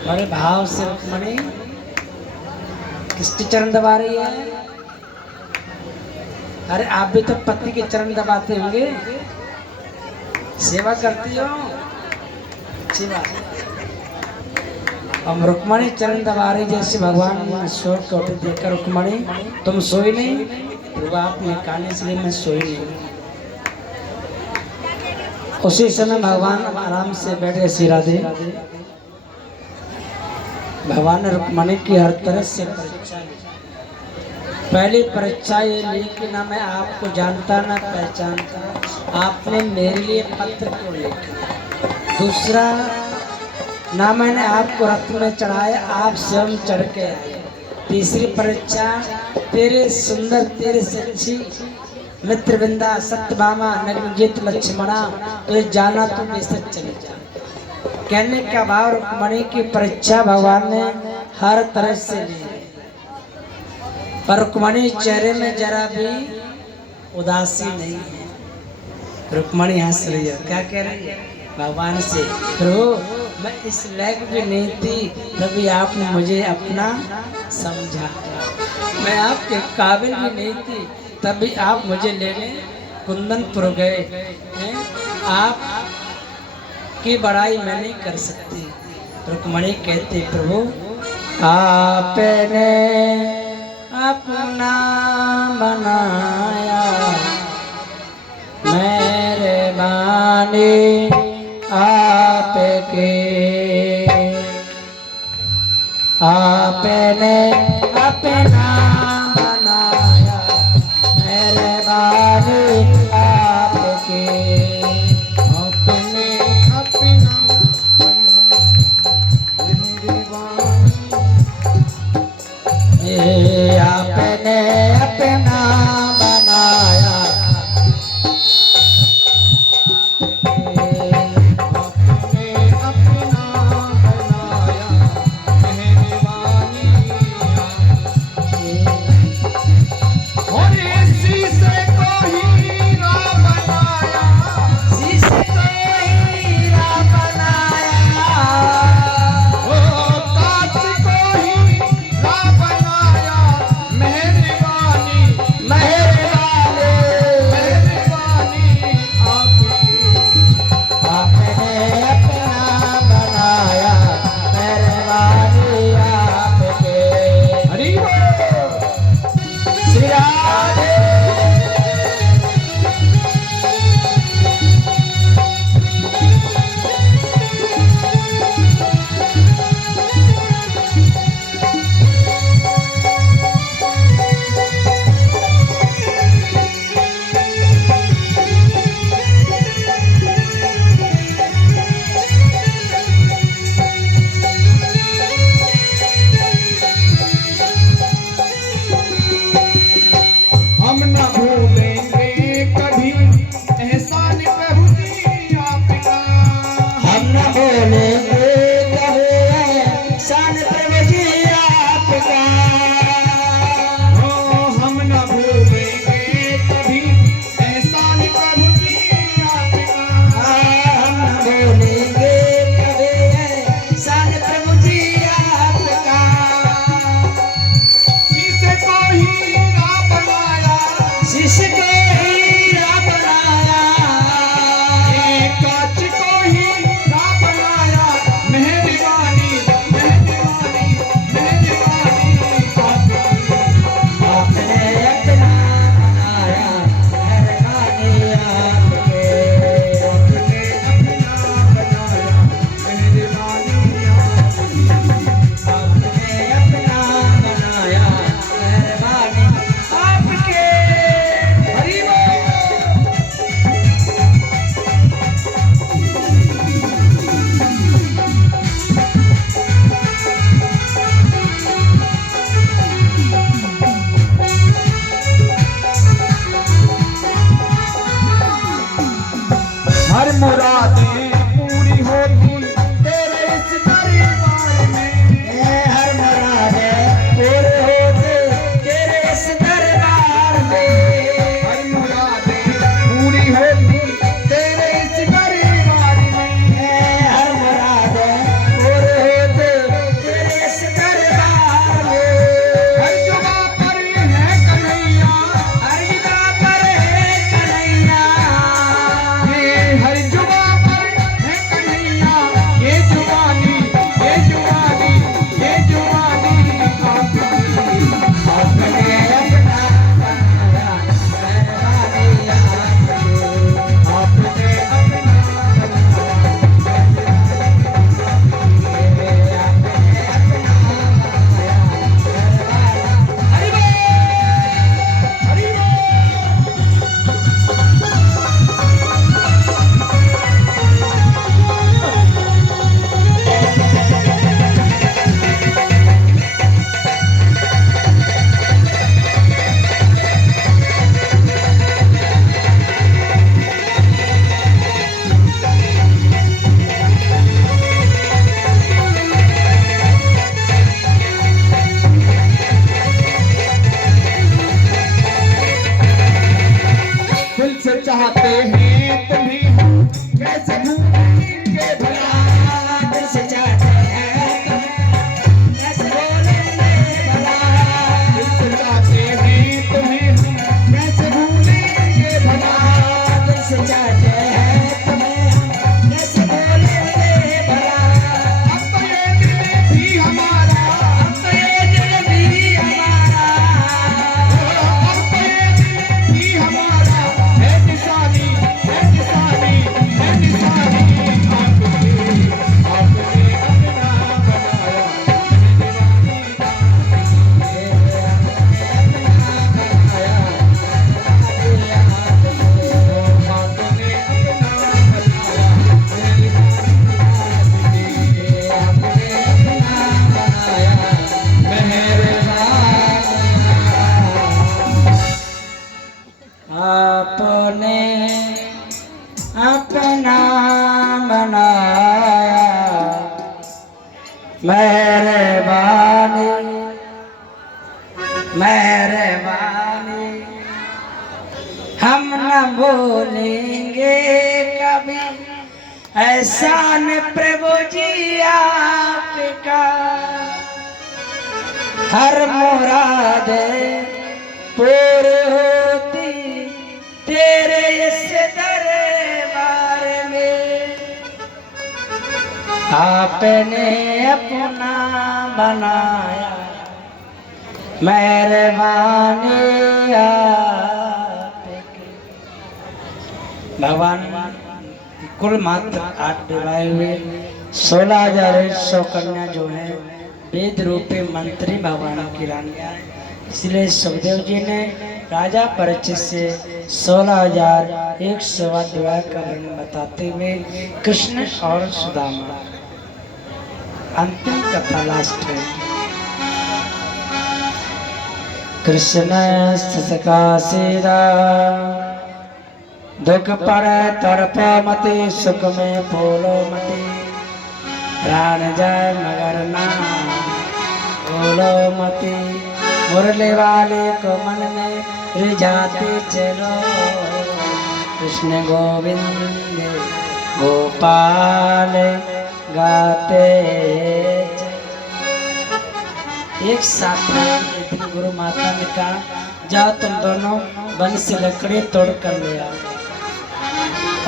बड़े भाव से रुक्मणी किसके चरण दबा रही है? अरे आप भी तो पति के चरण दबाते होंगे, सेवा करती हो, अच्छी बात। हम रुक्मणी चरण दबा रही, जैसे भगवान सोए कोटे देखकर रुक्मणी तुम सोई नहीं, तो आपने काने से मैं सोई नहीं। उसी समय भगवान आराम से बैठे। श्री राधे। भगवान ने रुक्मणी की हर तरह से परीक्षा ली। पहली परीक्षा ये ली कि ना मैं आपको जानता ना पहचानता, आपने मेरे लिए पत्र क्यों लिखा। दूसरा, ना मैंने आपको रथ में चढ़ाया, आप स्वयं चढ़ के आए। तीसरी परीक्षा, तेरे सुंदर तेरे सच्ची मित्रविंदा सत्यभामा नग्नजित लक्ष्मणा, तो जाना तो बेशक चले जा। कहने का भाव रुक्मणी की परीक्षा भगवान ने हर तरह से ली, पर रुक्मणी चेहरे में जरा भी उदासी नहीं है। रुक्मणी हंस रही है। क्या कह रही है भगवान से? प्रभु मैं इस लायक भी नहीं थी, तभी आपने मुझे अपना समझा। मैं आपके काबिल भी नहीं थी, तभी आप मुझे लेने कुंदनपुर गए। आप की बड़ाई मैं नहीं कर सकती। रुक्मणी कहते, प्रभु आपने अपना बनाया, मेरे बानी आपके, आपने अपना बनाया, मेरे बानी आपके, आपने अपना मेरे बानी, ये आपने अपना बनाया, मेहरबानी मेहरबानी हम न भूलेंगे कभी एहसान प्रभु जी आपका। हर मुराद पूरी होती तेरे इस दरबार में। आपने अपना बनाया मेहरबानी आपकी। भगवान कुल मात्र 8 विवाह हुए, 16,100 कन्या जो है वेद रूपी मंत्री भगवान की रानी। इसलिए सुखदेव जी ने राजा परीक्षित से 16,100 विवाह का वर्णन बताते हुए कृष्ण और सुदामा अंतिम कथा लास्ट है। कृष्ण सका सीधा दुख पर तड़प मति सुख में फूलो मति। प्राण जाए मगर ना बोलो मति। मुरली वाले को मन में रिझाते चलो। कृष्ण गोविंद गोपाल गाते चलो। एक साथ में एक दिन गुरु माता ने कहा जाओ तुम दोनों वन से लकड़ी तोड़ कर ले आओ।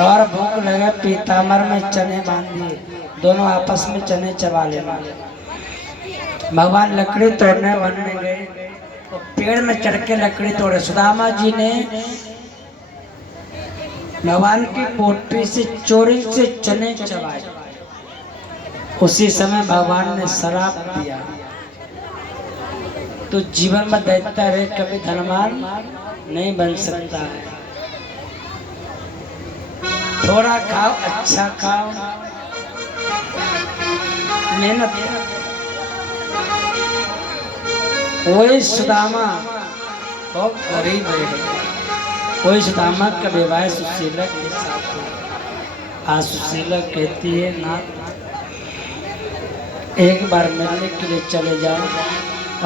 और भूख लगा पीताम्बर में चने बांध दिए, दोनों आपस में चने चबा लेना। भगवान लकड़ी तोड़ने वन में गए तो पेड़ में चढ़ के लकड़ी तोड़े। सुदामा जी ने भगवान की पोटली से चोरी से चने चबाए। उसी समय भगवान ने श्राप दिया तो जीवन में दैत्य रहे कभी धनवान नहीं बन सकता है। थोड़ा खाओ अच्छा खाओ मेहनत। वही सुदामा बहुत गरीब है। वही सुदामा का विवाह सुशीला के साथ हुआ। आज सुशीला कहती है ना एक बार मिलने के लिए चले जाओ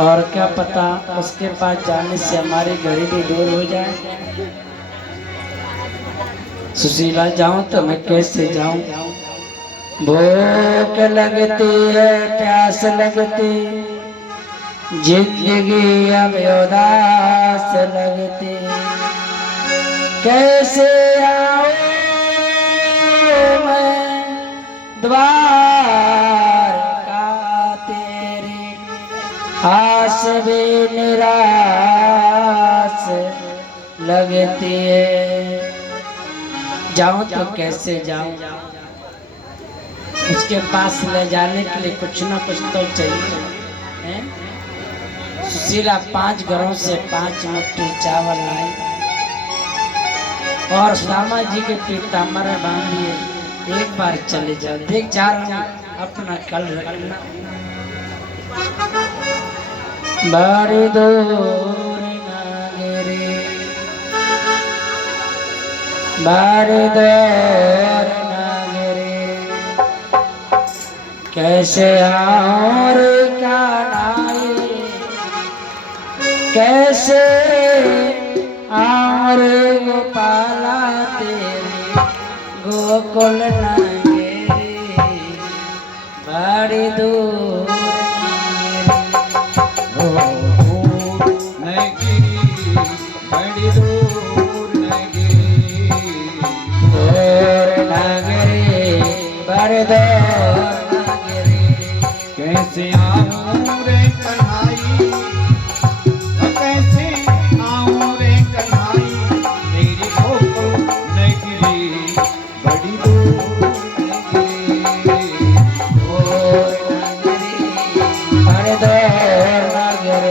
और क्या पता उसके पास जाने से हमारी गरीबी दूर हो जाए। सुशीला जाऊं तो मैं कैसे जाऊं? भूख लगती है प्यास लगती जिंदगी अब उदास लगती। कैसे आऊं मैं द्वार का तेरी आस भी निराश लगती है। जाऊं तो कैसे जाऊं? उसके पास ले जाने के लिए कुछ ना कुछ तो चाहिए है? सुशीला 5 घरों से 5 मुट्ठी चावल लाई और सुदामा जी के पीताम्बर में बांध दिए। एक बार चले जाओ, देख जा रहा हूं अपना कल रखना। बड़ी दूर नागरी बड़ी दूर नागरी कैसे और कानाई कैसे और गोपाला तेरी गोकुल नागरी बड़ी दूर कैसे आऊं रे कन्हाई कैसे आऊं रे कन्हाई तेरी गोकुल नगरी बड़ी दूर नगरी बड़ी दूर नगरी।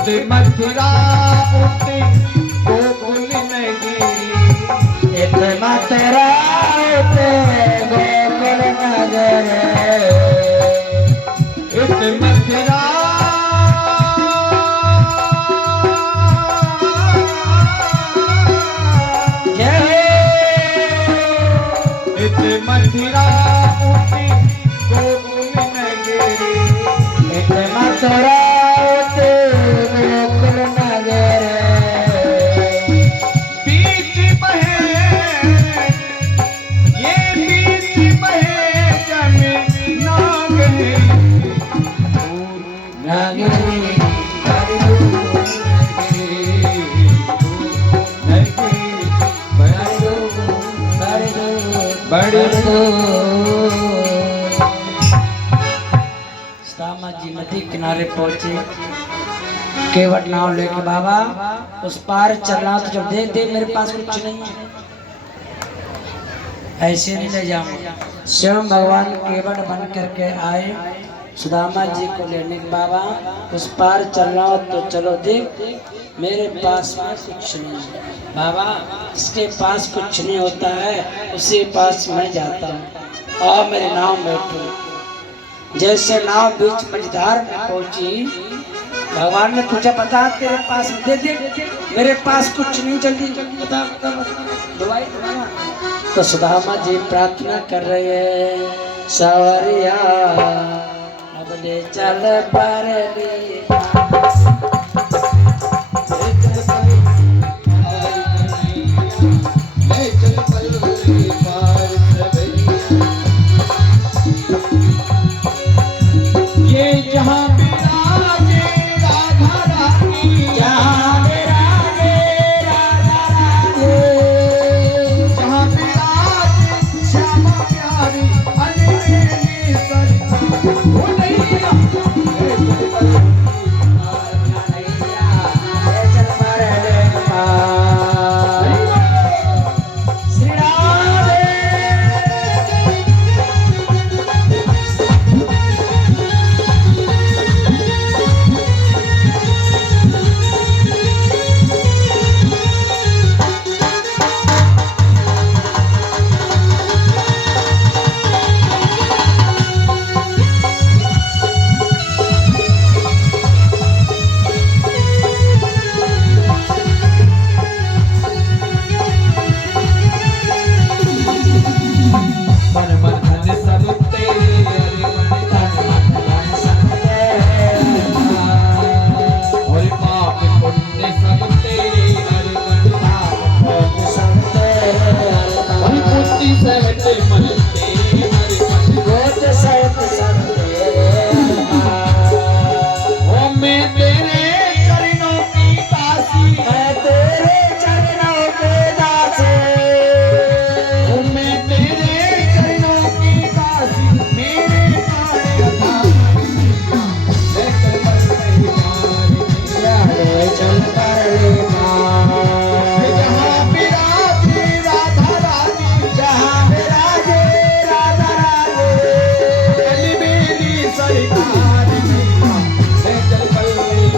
इत मथुरा उत गोकुल नगरी, इत मथुरा उत गोकुल नगर, इत मथुरा इत मथुरा उत गोकुल नगरी, इत मथुरा उत गोकुल नगर, बीच बहे ये बीच बहे जमुना गहरी, नगरी सुदामा जी नदी किनारे पहुंचे, केवट नाव लेके बाबा उस पार चलना, तो जब देख दे मेरे पास कुछ नहीं है, ऐसे नहीं ले जाऊंगा। स्वयं भगवान केवट बन करके आए सुदामा जी को लेने के, बाबा उस पार चलना हो तो चलो, देख मेरे पास में कुछ नहीं है। बाबा इसके पास कुछ नहीं होता है, उसी पास मैं जाता हूँ, और मेरे नाव में बैठो। जैसे नाव बीच मझधार में पहुंची, भगवान ने पूछा बता तेरे पास, दे दे मेरे पास कुछ नहीं, जल्दी बता बता बता, दवाई दवा। तो सुदामा जी प्रार्थना कर रहे हैं, सवरिया अब ले चल परली, ये जहाँ विराजे राधा रानी, जहाँ विराजे राधा रानी, जहाँ विराजे श्यामा प्यारी अलबेली सरकार, ओ नैया चल परली पार, श्री राधे। मन मन धन सब तेरे, अरे मन धन मन सब तेरे, और पाप पुण्य सब तेरे, अरे मन पाप सब तेरे, और बुद्धि सहते मन तेरे, अरे मन गोद सहित सब तेरे, ओ मैं तेरे चरणों की दासी, मैं तेरे चरणों के दासी, ओ मैं तेरे चरणों की दासी, मेरे ले चल परली पार, जहाँ विराजे राधा रानी, जहाँ विराजे राधा रानी, अलबेली सरकार, मैं चल पल्ले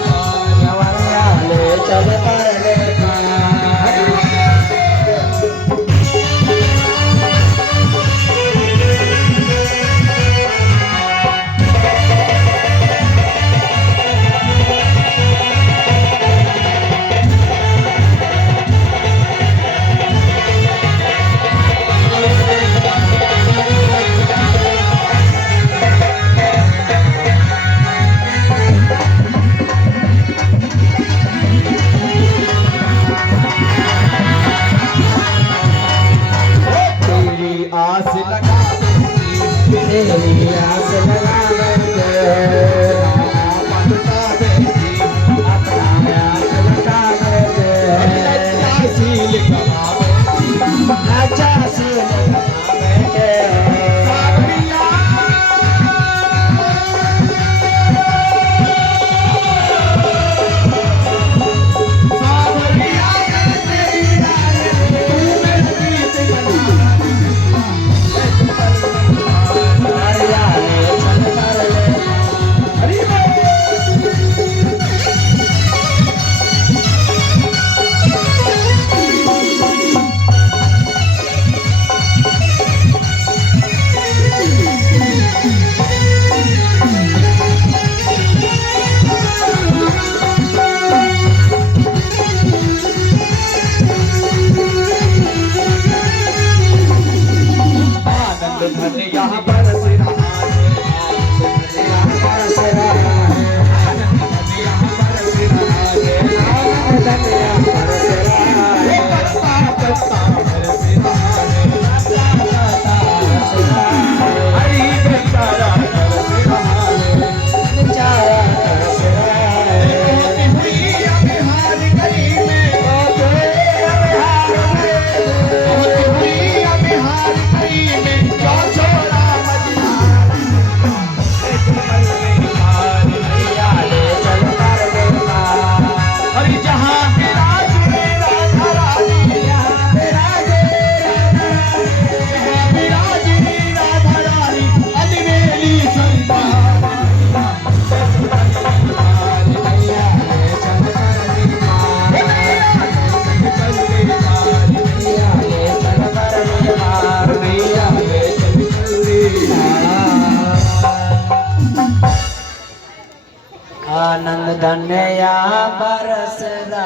आनंद धन्य या बरसदा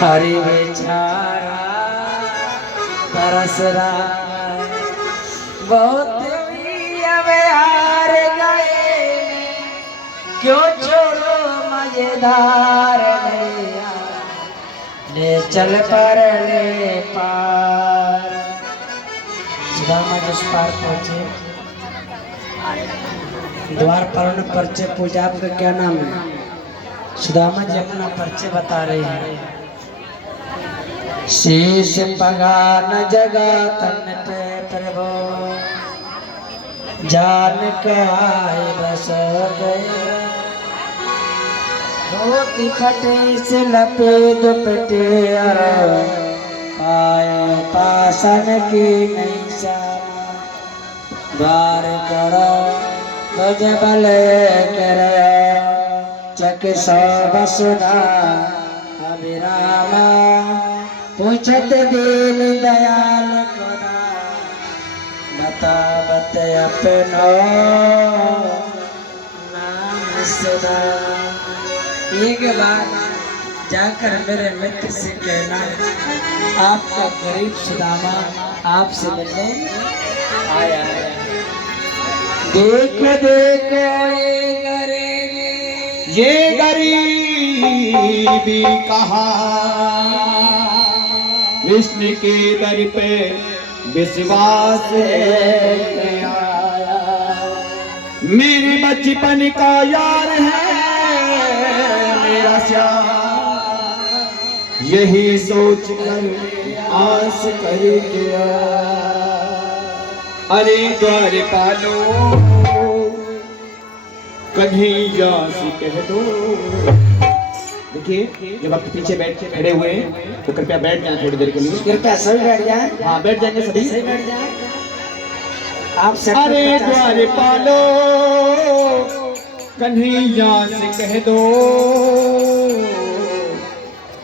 हरि बेचारा तरसरा बहुत अब हार गए क्यों छोड़ो मजेदार नैया ले चल पर ले पार। सुदामा जिस पार पहुंचे द्वार पर परिचय पूजा, आपका क्या नाम है? सुदामा जी अपना परिचय बता रहे हैं। शीश पगा न जगा तन पे प्रभु जान के आए बस गए धोती फटे से लपे दुपटे पाए पासन की नहीं सामा द्वार करो तुझे भले करे चक सौ बसुना अभिरामा पूछत दीन दयाल खुदा बता बत अपनो नाम सदा। एक बार जाकर मेरे मित्र से कहना आपका गरीब सुदामा आपसे मिलने आया है। देख देख ये गरीबी कहा विष्णु के दर पे विश्वास आया। मेरे बचपन का यार है मेरा श्याम यही सोच कर आस कर गया। अरे द्वार पालो कन्हैया से कह दो। देखिए जब आप पीछे बैठ के खड़े हुए हैं तो कृपया बैठ जाएं थोड़ी देर के लिए। कृपया सभी बैठ जाएं। हाँ बैठ जाएंगे सभी। सही बैठ जाएं। आप सब अरे द्वार पालो कन्हैया से कह दो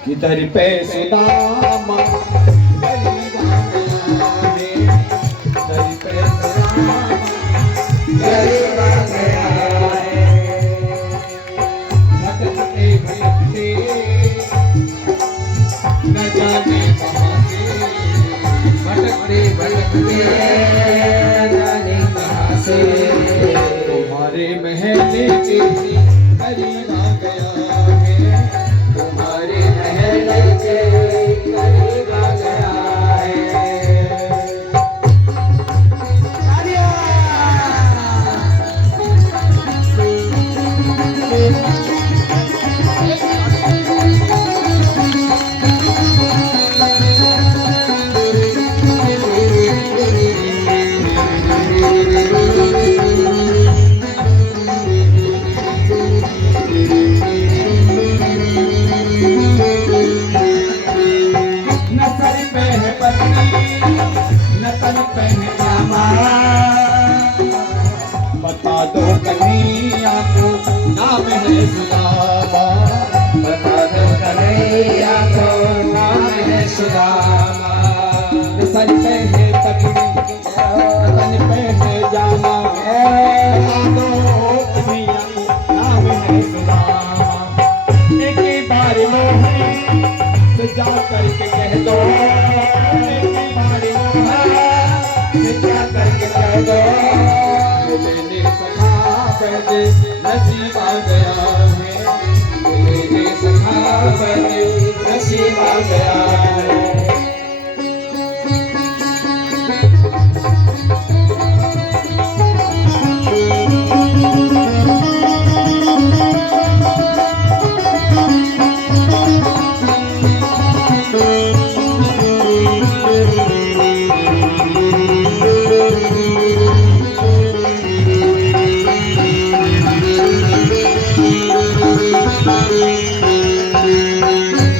कि दर पे सुदामा दर पे सुदामा गरीबा गया है। भटकते भटकते न जाने कहाँ से भटकते भटकते न जाने कहाँ से तुम्हारे महल के करीब आ गया है। तुम्हारे महल के करीब आ गया है। बता दो कन्हैया को नाम है सुदामा। बता दो कन्हैया को नाम है सुदामा। सर पे है तकड़ी तन पे है जाना। बता दो कन्हैया को नाम है सुदामा। एक बार मोहन से जा करके कह दो। एक बार मोहन से जा करके कह दो मेरे सखा बने नसीब आ गया है। मेरे सखा बने नसीब आ गया है।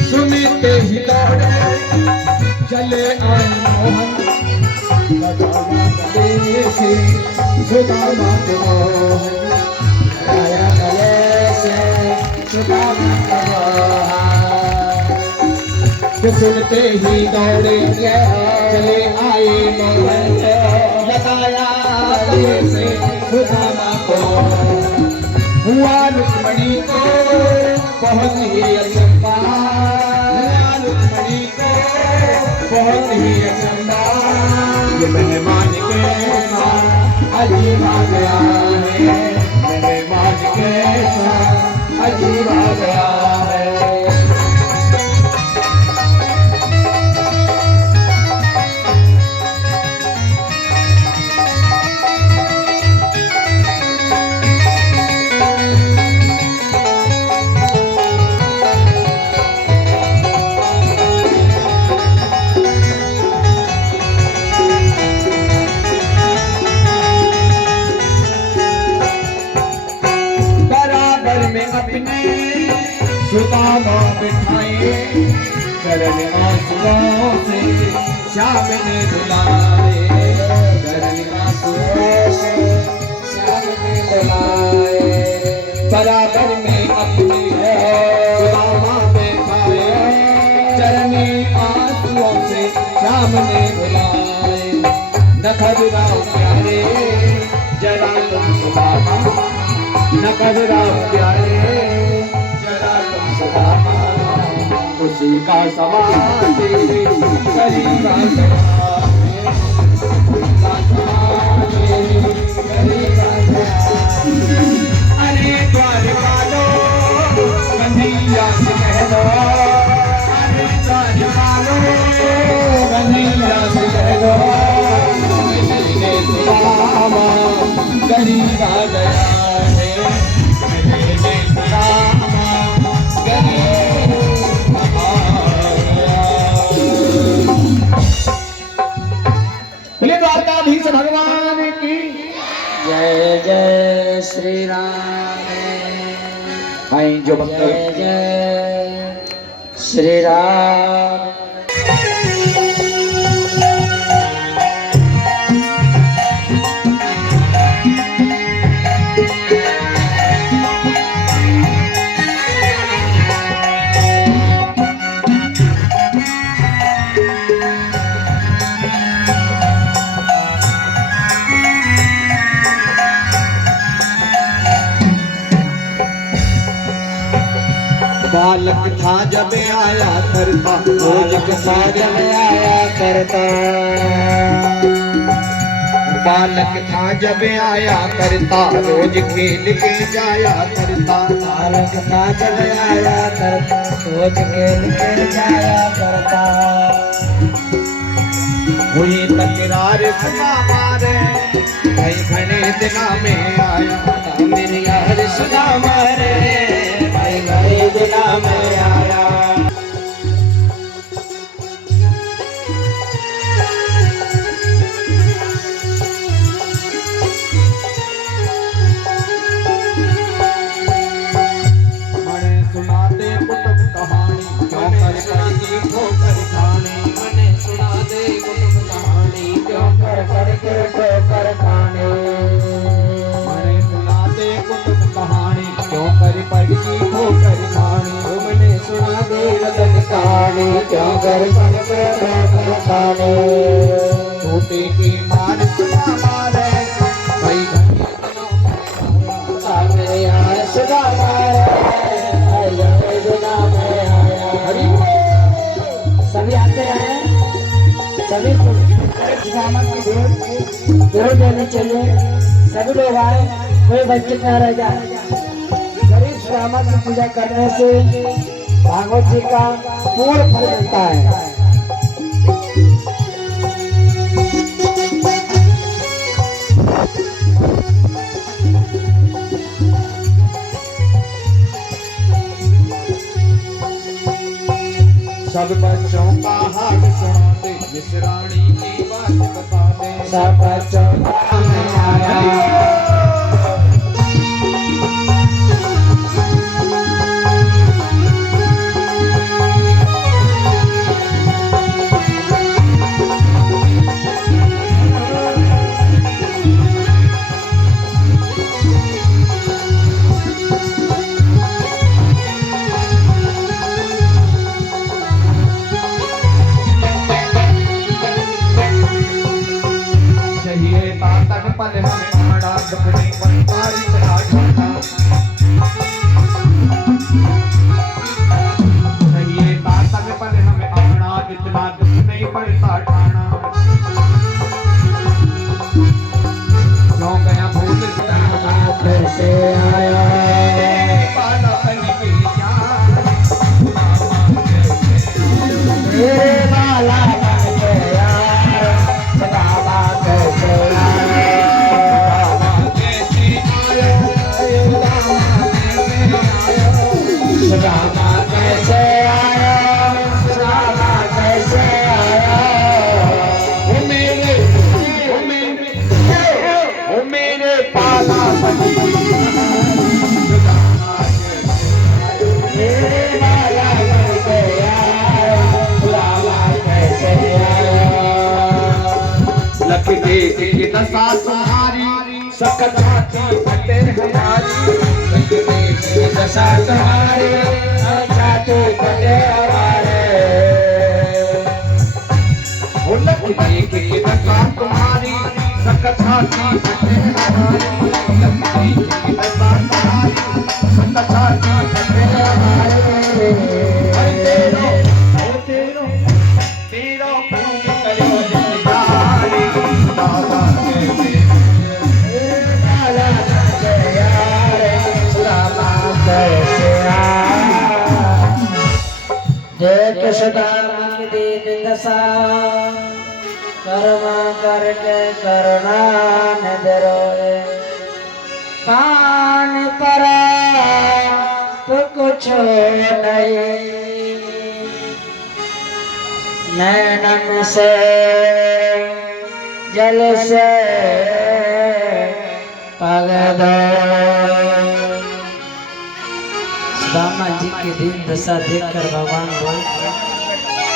सुनते ही दौड़े चले आए मोहन लगाया गले से सुदामा को मोहन लगाया गले से सुदामा को मोहन। सुनते ही दौड़े चले आए मोहन लगाया गले से सुदामा को हुआ रुक्मणी को बहुत ही अचंबा, हुआ रुक्मणी को बहुत ही अचंबा, ये मेहमान के साथ अजीब आ गया है, मेहमान के साथ अजीब आ गया है। अपने सुदामा बिठाए, चरण आंसुओं से श्याम ने बुलाए, चरण आंसुओं से श्याम ने बुलाए। बराबर में अपने सुदामा बिठाए, चरण आंसुओं से श्याम ने बुलाए। नखबराओ प्यारे जरा तुम सुदामा, नखबराओ प्यारे जरा तुम सुदामा, खुशी का समा तेरे करीब आ गया है, खुशी का समा तेरे करीब आ गया। अरे द्वार वालो कन्हैया से कह दो, अरे द्वार वालो कन्हैया से कह दो, मेरे सुदामा करीब आ गया है, मेरे सुदामा करीब आ गया। बोले द्वारकाधीश भगवान की जय जय श्री राम, भाई जो भक्त जय जय श्री राम। बालक था जब आया करता, रोज था जब आया करता, बालक था जब आया करता, रोज खेल के जाया करता, बालक था जब आया करता, रोज खेल के जाया करता। हुई तकरार सुदामा रे, कई घने दिना में आया, मेरी यार सुदामा रे, भाई घने दिना में आया। मने सुना दे कुटुंब कहानी, क्यों कर करके ठोकर खानी, मने सुना दे कुटुंब कहानी, क्यों कर करके ठोकर खाने। मने सुना दे कुटुंब कहानी, क्यों कर करके ठोकर खानी, मने सुना दे रतन कहानी, क्यों कर करके ठोकर खाने। छोटे की मार सुदामा रे, भाई घने मेरे यार सुदामा रे, भाई घने दिना में आया। सभी आते हैं, सभी को सुदामा की जोड़ देनी चाहिए, सभी लोग आए, कोई वंचित न रह जाए। गरीब सुदामा की पूजा करने से भागवत जी का पूर्ण फल मिलता है। सब बच्चों का हाल सुना दे, जिस रानी की बात बता दे, सब बच्चों का में आया। चाहिए तातन पल हमें आड़ा कथा की फटे हमारी दशा तुम्हारी जाते फटे हमारे उलट देख के दशा तुम्हारी कथा की फटे हमारी दशा तुम्हारी कथा की फटे हमारे तेरो तेरो खूब करो जिंदगानी दादा के देख सुदामा की दीन दशा कर्म करके करुणा न दरोए पान परा तो कुछ नहीं नैनन से जल से पग दो सुदामा जी की दीन दशा देखकर भगवान बोल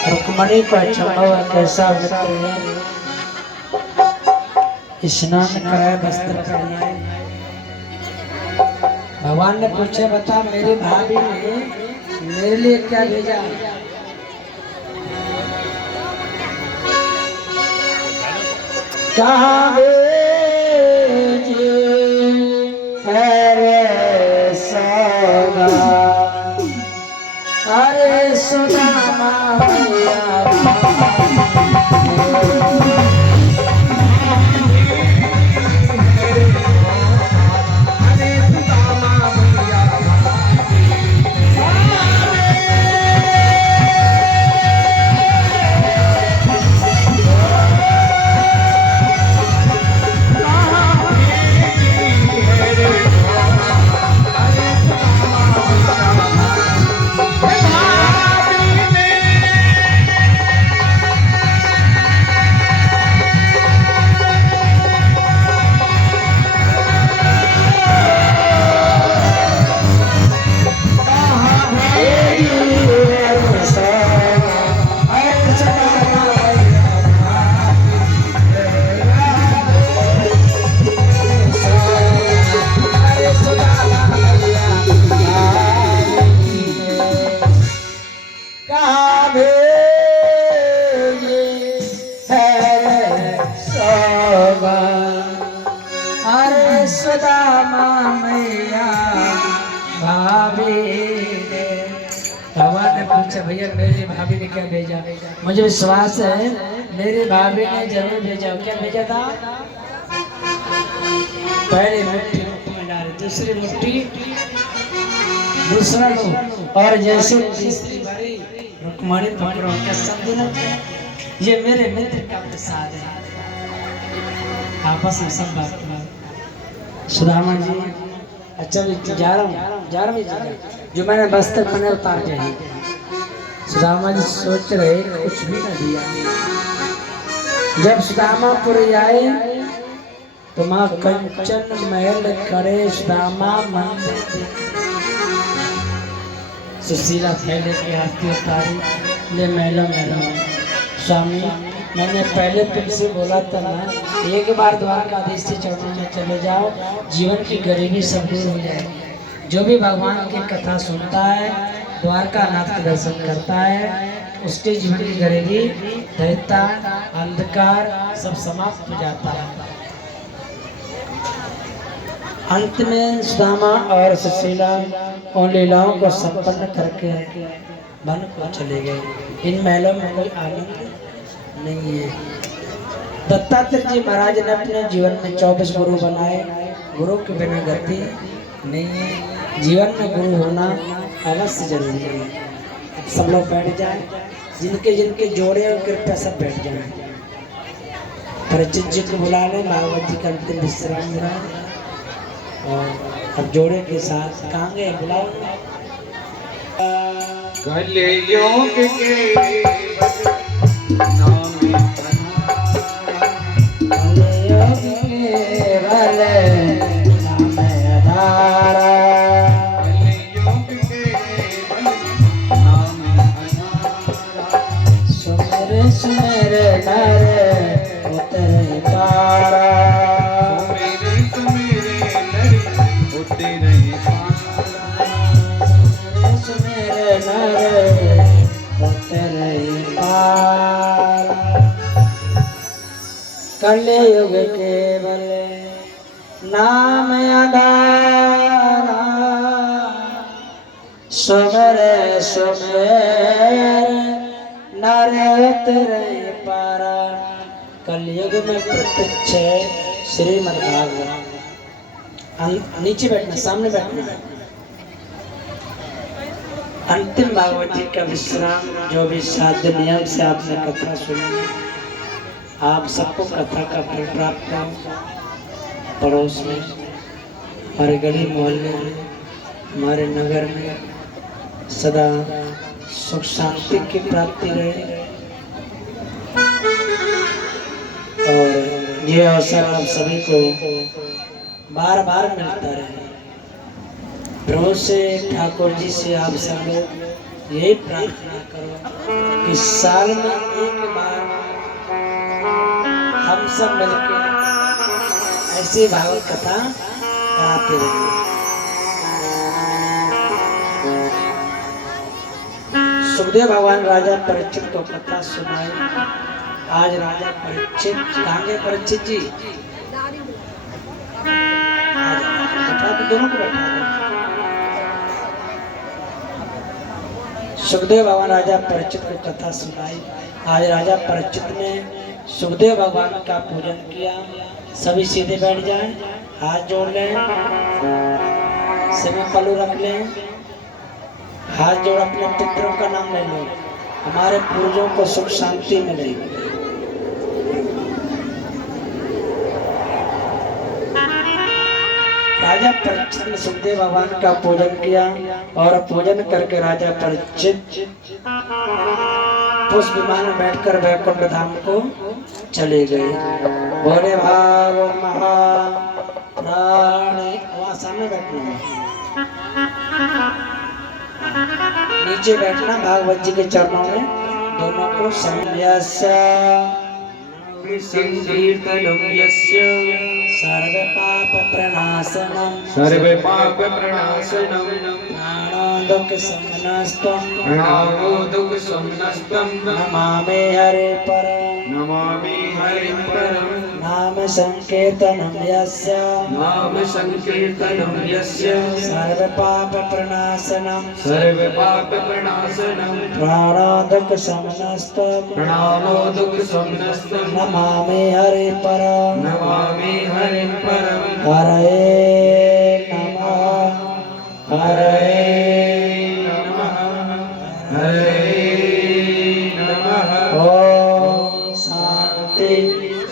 रुक्मणी को अचंभव कैसा मित्र है स्नान कराए वस्त्र पहनाए भगवान ने पूछे बता मेरी भाभी ने मेरे लिए क्या भेजा कहाँ भेजी है रे सौगा अरे सुदामा सुदामा मैया भाभी ने भगवान ने पूछा भैया मेरी भाभी ने क्या भेजा मुझे विश्वास है मेरी भाभी ने जरूर भेजा क्या भेजा था पहली मुट्ठी में डाली दूसरी मुट्ठी दूसरा लो और जैसे तीसरी बारी रुक्मणी पकड़ो कसम देना ये मेरे मित्र का प्रसाद है आपस में सब बात सुदामा जी अच्छा जा रहा हूँ जो मैंने बस्तर मैंने उतार जाए सुदामा जी सोच रहे कुछ भी ना दिया जब सुदामापुरी आए तो माँ कंचन महल करे सुदामा मंदिर सुशीला पहले के हाथी उतारी ले महलों में रहो स्वामी मैंने पहले तुमसे बोला था ना एक बार द्वारकाधीश से चरणों में चले जाओ जीवन की गरीबी सब दूर हो जाएगी जो भी भगवान की कथा सुनता है द्वारका नाथ का दर्शन करता है उसके जीवन की गरीबी दैत्य अंधकार सब समाप्त हो जाता है अंत में सुदामा और सुशीला उन लीलाओं को संपन्न करके वन को चले गए इन महलों में कोई आनंद नहीं है दत्तात्रेय जी महाराज ने अपने जीवन में 24 गुरु बनाए गुरु के बिना गति नहीं है जीवन में गुरु होना अवश्य जरूरी है सब लोग बैठ जाए जिनके जिनके जोड़े और कृपया सब बैठ जाए परिचित जी को बुला लें भागवत जी का अंतिम विश्राम ग्रहण और अब जोड़े के साथ कहाँ गए बुलाओ कलयुग के नाम सुमेर नर उतर पारा सुमेर कलयुग केवल नाम आधारा, सुमर सुमेर नर उतरे पारा। कलयुग में प्रत्यक्ष है श्रीमद् भागवत। नीचे बैठना, सामने बैठना। अंतिम भागवत जी का विश्राम, जो भी साध्य नियम से आपने कथा सुनी, आप सबको कथा का फल प्राप्त हो। पड़ोस में, हमारे गली मोहल्ले में, हमारे नगर में सदा सुख शांति की प्राप्ति रहे। और ये अवसर आप सभी को बार बार मिलता रहे। प्रभु से, ठाकुर जी से आप सब लोग यही प्रार्थना करो कि साल में एक बार हम सब मिलकर ऐसी भागवत कथा कराते रहेंगे। सुखदेव भगवान राजा परीक्षित को कथा सुनाई। आज राजा परीक्षित, कहाँ गए परीक्षित जी? कथा तो दोनों को बैठा दो। सुखदेव भगवान राजा परीक्षित को कथा सुनाई। आज राजा परीक्षित ने सुखदेव भगवान का पूजन किया। सभी सीधे बैठ जाएं, हाथ जोड़ लें, सिर में पल्लू रख लें, हाथ जोड़ अपने पितरों का नाम ले लो। हमारे पूर्वजों को सुख शांति मिले। राजा परीक्षित ने सुखदेव भगवान का पूजन किया और पूजन करके राजा परीक्षित उस विमान में बैठकर वैकुंठ धाम को चले गए। बोले भाव महाप्राण, वहां सामने बैठना, नीचे बैठना, भागवत जी के चरणों में दोनों को समयस्य संकीर्तनं यस्य सर्व पाप प्रणाशनम, सर्व पाप प्रणाशनम, प्राणो दुख समनस्तम, प्रणामो दुख समनस्तम, नमामि हरे परम, नमामि हरिं परम, नाम संकीर्तनं यस्य, नाम संकीर्तनं यस्य, सर्व पाप प्रणाशनम, सर्व पाप प्रणाशनम, प्राणो दुख समनस्तम, प्रणामो दुख समनस्तम, नमामि हरे परम, नमामि हरिं परम, हरे नमः, हरे नमः, हरे नमः। ओम शांति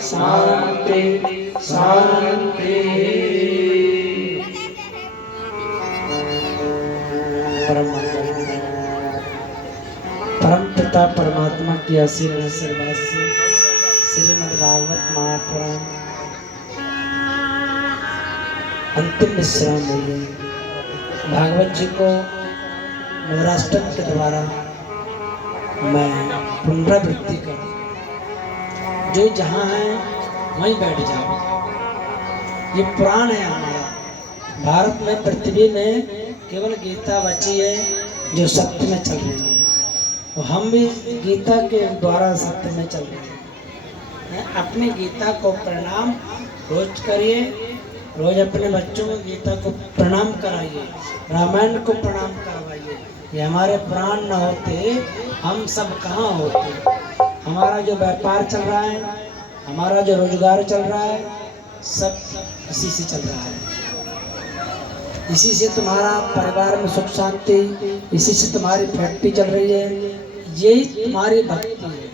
शांति शांति। परम पिता परमात्मा की असीम आशीर्वाद से श्रीमद् भागवत महापुराण अंतिम विश्राम हुई है। भागवत जी को नवराष्ट्रम के द्वारा मैं पुनरावृत्ति कर, जो जहाँ है वहीं बैठ जाओ। ये पुराण है हमारा। भारत में, पृथ्वी में केवल गीता बची है जो सत्य में चल रही है। तो हम भी गीता के द्वारा सत्य में चल रहे हैं। अपनी गीता को प्रणाम रोज करिए, रोज अपने बच्चों को गीता को प्रणाम कराइए, रामायण को प्रणाम करवाइए। ये हमारे प्राण न होते हम सब कहाँ होते। हमारा जो व्यापार चल रहा है, हमारा जो रोजगार चल रहा है, सब इसी से चल रहा है। इसी से तुम्हारा परिवार में सुख शांति, इसी से तुम्हारी फैक्ट्री चल रही है। यही तुम्हारी भक्ति है।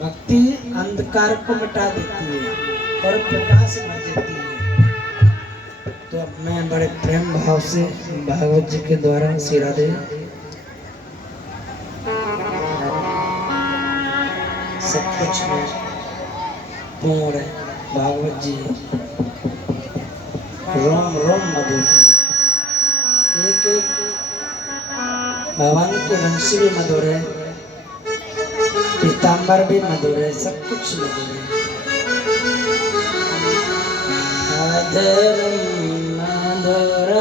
भक्ति अंधकार को मिटा देती है और प्रकाश भर देती है। तो अब मैं बड़े प्रेम भाव से भागवत जी के द्वारा श्री राधे सब कुछ में पूर्ण है। भागवत जी रोम रोम मधुर है। एक एक भगवान की वंशी भी मधुर है, पीताम्बर भी मधुर है, सब कुछ मधुर है। मधुरम मधुरम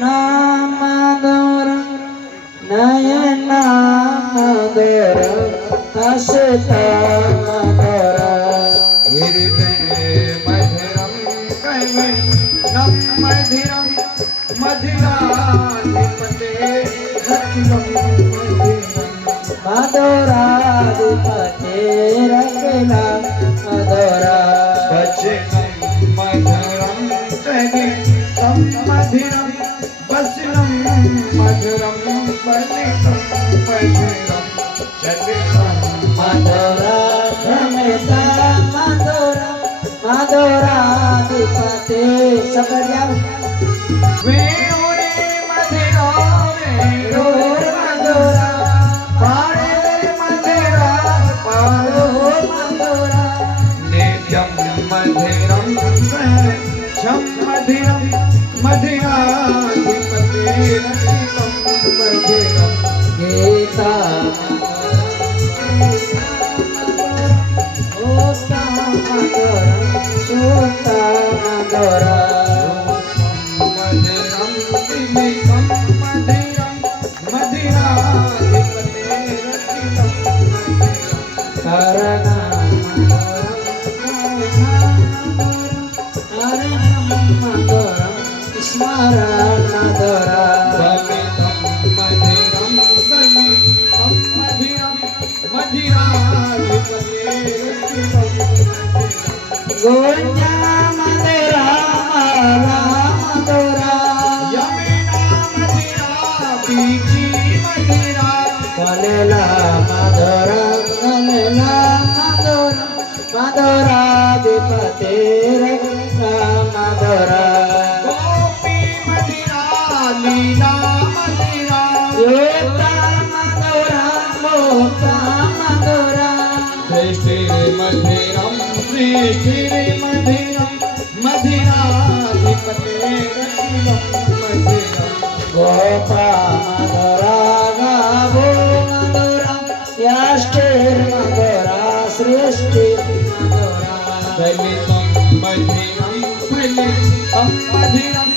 नाम मधुरम नयना मधुरम हसता मधुरम मधिराधिपते रखिलं मधुराधिपते रखिलं मधुरा वचनं मधुरं चरितं मधिरं वचनं मधुरं फलितं मधुरं चरितं मधुरा भ्रमिता मधुरा मधुराधिपते सब जाओ वेणुरे मधिरा रोर मधुरा पाणे मधिरा पाणो मधुरा नित्यं मधिरं शं मधिरं मधिराधिपते रचितं मधिरं गीता ओता मधुरा सोता मधुरा मधिरं दिव्यं मधिरं मधिराधिपते रचितं मधिरं करना मधुरा स्मरण मधुरा समितं मधिरं समितं मधिरं मधिराधिपते रचितं मधिरं गोंजा मधुरा माला मधुरा यमुना मधिरा बीची मधिरा कलेला मधुरा कलेला मधुरा मधुराधिपते रखिला मधुरा गोपी मधिरा लीला मधिरा योता मधुरा मोता मधुरा श्रेष्ठिर्मधिरं श्रेष्ठिर्मधिरं मधिराधिपते रचितं मधिरं गोपा मधुरा गावो मधुरा याष्टिर मधुरा सृष्टि मधुरा फलितं मधिरं फलितं मधिरं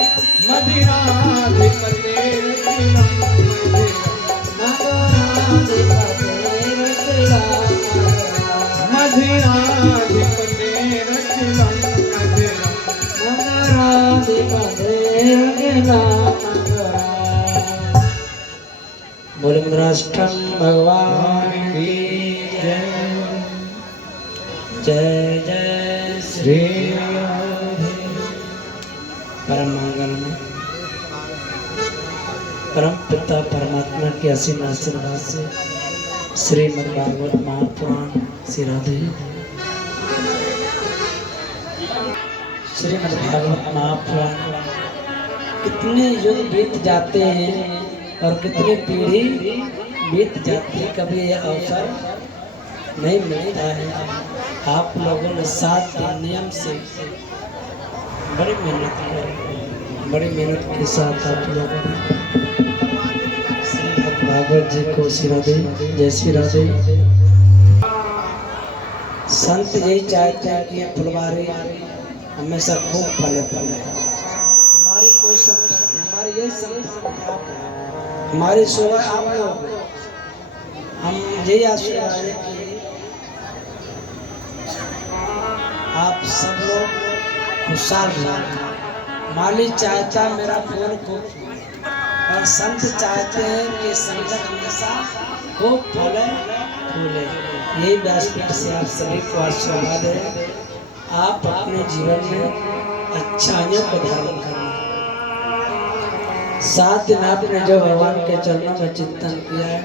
मधिराधिपते रचितं मधिरं मधुराधिपते रखिला मधिराधिपते रचितं मधिरं बोले मुद्राष्टम भगवान की जय जय जय श्री परम मंगल में परम पिता परमात्मा के असीम आशीर्वाद से श्रीमद् भागवत महापुराण श्री राधे श्रीमद् भागवत महापुराण कितने युग बीत जाते हैं और कितनी पीढ़ी बीत जाती है, कभी यह अवसर नहीं मिलता है। आप लोगों ने 7 दिन नियम से बड़ी मेहनत की, बड़ी मेहनत के साथ आप लोगों ने श्रीमद् भागवत जी को श्री राधे जय श्री राधे। संत यही चाहते हैं कि ये फुलवारी हमेशा खूब फले फले। हमारी कोई संपत्ति, हमारी यही संपत्ति आप है, हमारी सेवा आप लोग हैं। हम यही आशीर्वाद है कि आप सब लोग खुशहाल रहें। माली चाहता मेरा फूल खूब, और संत चाहते हैं कि संगत हमेशा खूब फले फूले। यही व्यासपीठ से आप सभी को आशीर्वाद है। आप अपने जीवन में अच्छाइयों को धारण करना। 7 दिन आपने जो भगवान के चरणों में चिंतन किया है,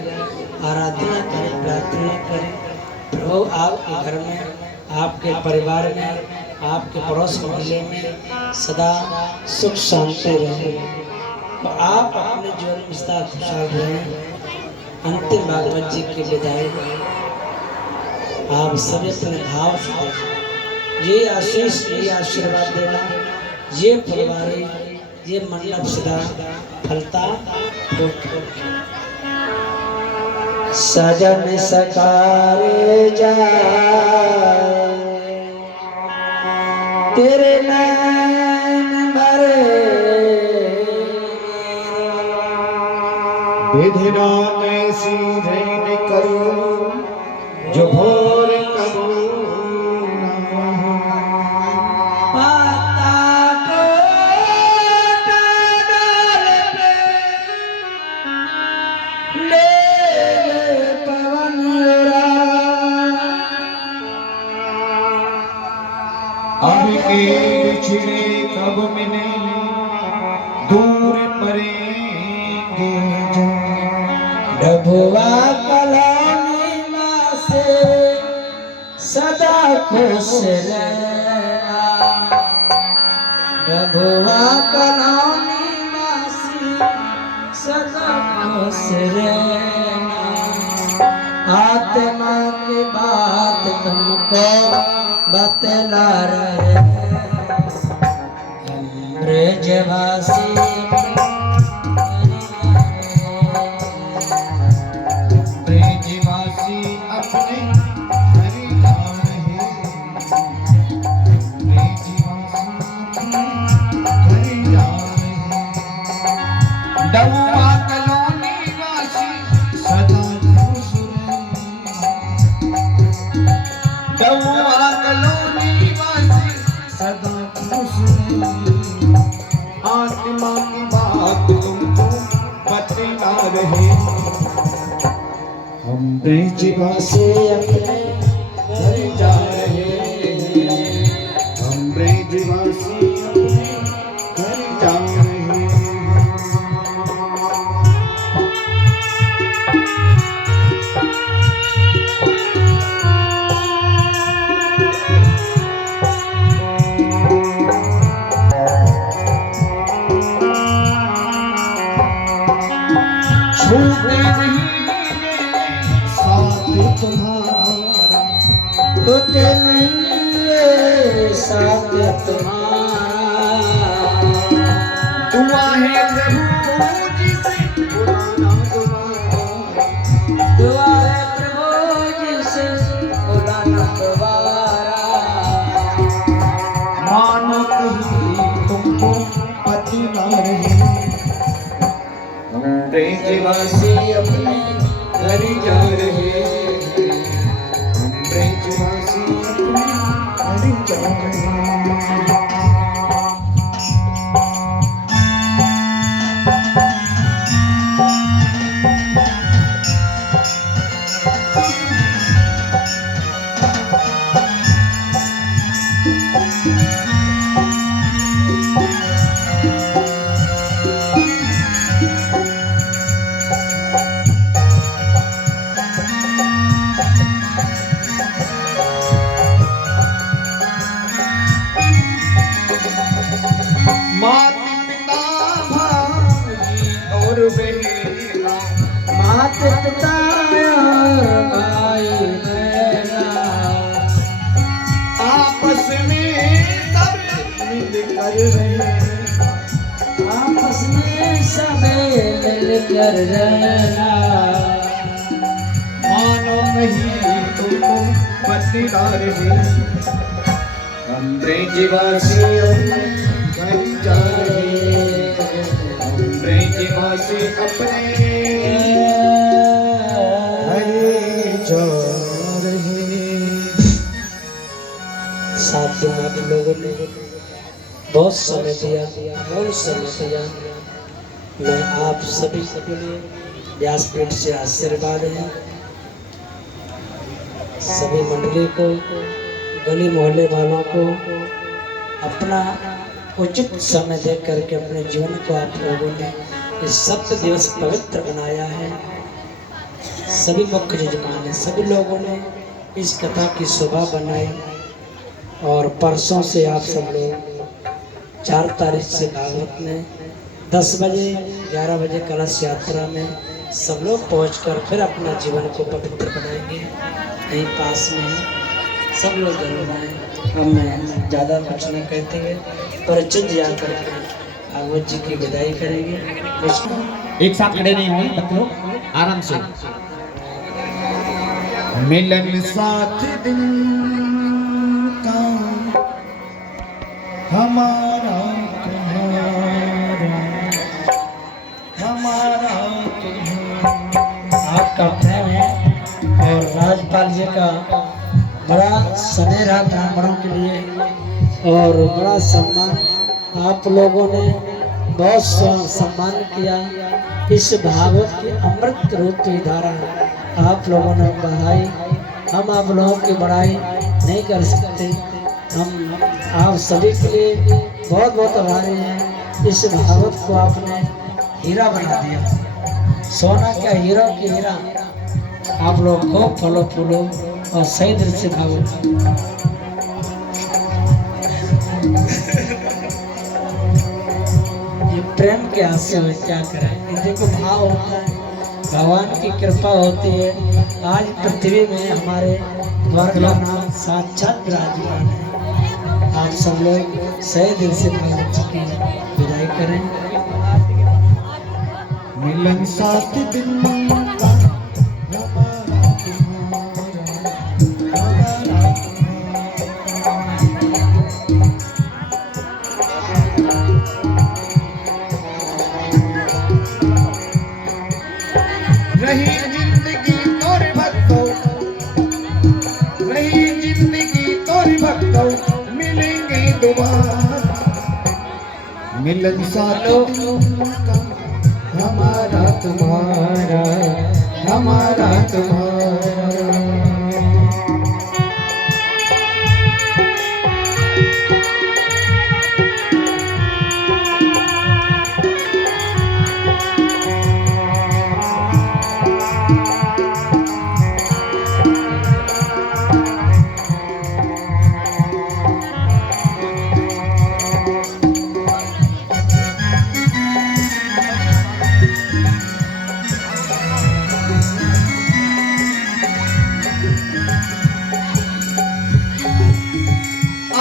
आराधना करें, प्रार्थना करें। प्रभु आपके घर में, आपके परिवार में, आपके पड़ोस मोहल्ले में सदा सुख शांति रहे, और आप अपने जीवन में सदा खुशहाल रहें। अंतिम भागवत जी की विदाई आप सभी अपने भाव से देना। ये आशीष, ये आशीर्वाद देना, ये फुलवारी, ये मंडप सदा फलता फूलता। सजन सकारे जाए तेरे नैन भरे, विधिना ऐसी जैन करो जो भोर करो पाता को डबुआ कलोनी माँ से सदा खुश रहना, डबुआ कलोनी माँ से सदा खुश रहना। आत्मा की बात तुमको बतला रहे हम ब्रजवासी। ब्रजवासी अपने घर जा रहे, ब्रजवासी घर जा रहे। डबुआ कलोनी वासी सदा खुश रहे, डबुआ कलोनी वासी सदा खुश रहे। आत्मा की बात तुमको बतला रहे हम ब्रजवासी अपने घर जा रहे, हम ब्रजवासी अपने घर जा रहे। छूटे नहीं साथ तुम्हारा, टूटे नहीं साथ तुम्हारा। दुआ है प्रभु जी से बुलाना दोबारा, दुआ है प्रभु जी से बुलाना दोबारा। मानो कहीं तुमको पति ना रहे, हम ब्रजवासी अपने घर जा रहे, हम ब्रजवासी अपने घर जा रहे। माता पिता भाई और बहना, माता पिता और भाई बहना, आपस में सब मिलकर रहना, आपस में सब मिलकर रहना। मानो नहीं तुमको बतला रहे हम ब्रजवासी अपने घर जा रहे, हम ब्रजवासी अपने घर जा रहे। साथियों आप लोगों ने बहुत समय दिया, बहुत समय दिया। मैं आप सभी के लिए व्यासपीठ से आशीर्वाद है। सभी मंडली को, गली मोहल्ले वालों को अपना उचित समय दे करके अपने जीवन को आप लोगों ने इस सप्त दिवस पवित्र बनाया है। सभी मुख्य यजमान ने, सभी लोगों ने इस कथा की शोभा बनाई। और परसों से आप सब लोग 4 तारीख से भागवत में 10 बजे 11 बजे कलश यात्रा में सब लोग पहुंचकर फिर अपना जीवन को पवित्र बनाएंगे। यहीं पास में है, सब लोग जरूर आए। हम मैं ज़्यादा कुछ नहीं कहते हैं, परिचित जाकर के भागवत जी की विदाई करेंगे। एक साथ खड़े नहीं हुए मतलब आराम से। मिलन साथ दिन का हमारा हमारा आपका प्रेम है और राजपाल जी का बड़ा स्नेह रहा ब्राह्मणों के लिए और बड़ा सम्मान। आप लोगों ने बहुत सम्मान किया। इस भागवत की अमृत रूप की धारा आप लोगों ने बढ़ाई। हम आप लोगों की बढ़ाई नहीं कर सकते। हम आप सभी के लिए बहुत बहुत आभारी हैं। इस भागवत को आपने हीरा बना दिया। सोना क्या हीरो की हीरा। आप लोग को फलो फूलो और सही दिल से भावो। ये प्रेम के आंसू में क्या करें, ये देखो भाव होता है, भगवान की कृपा होती है। आज पृथ्वी में हमारे द्वारका नाम साक्षात विराजमान है। आप सब लोग सही दिल से भगवान की विदाई करें। मिलन साथ दिन का रही जिंदगी तोर भक्तो, रही जिंदगी तोर भक्तो, मिलेंगे दोबारा। मिलन साथ दिन का हमारा तुम्हारा, हमारा तुम्हारा।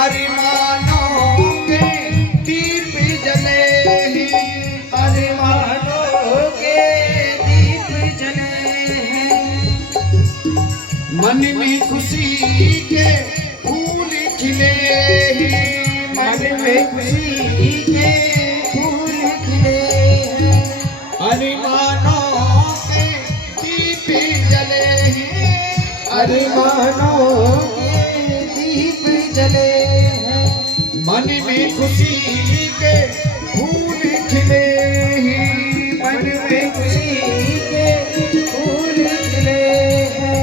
अरे मानो के तीर पे जले ही, अरे मानो के दीप जले हैं, मन में खुशी के फूल खिले हैं, मन में खुशी के फूल खिले हैं। अरे मानो के दीप जले हैं, अरे मानो के दीप जले हैं, मन में खुशी के फूल खिले हैं, मन में खुशी के फूल खिले हैं।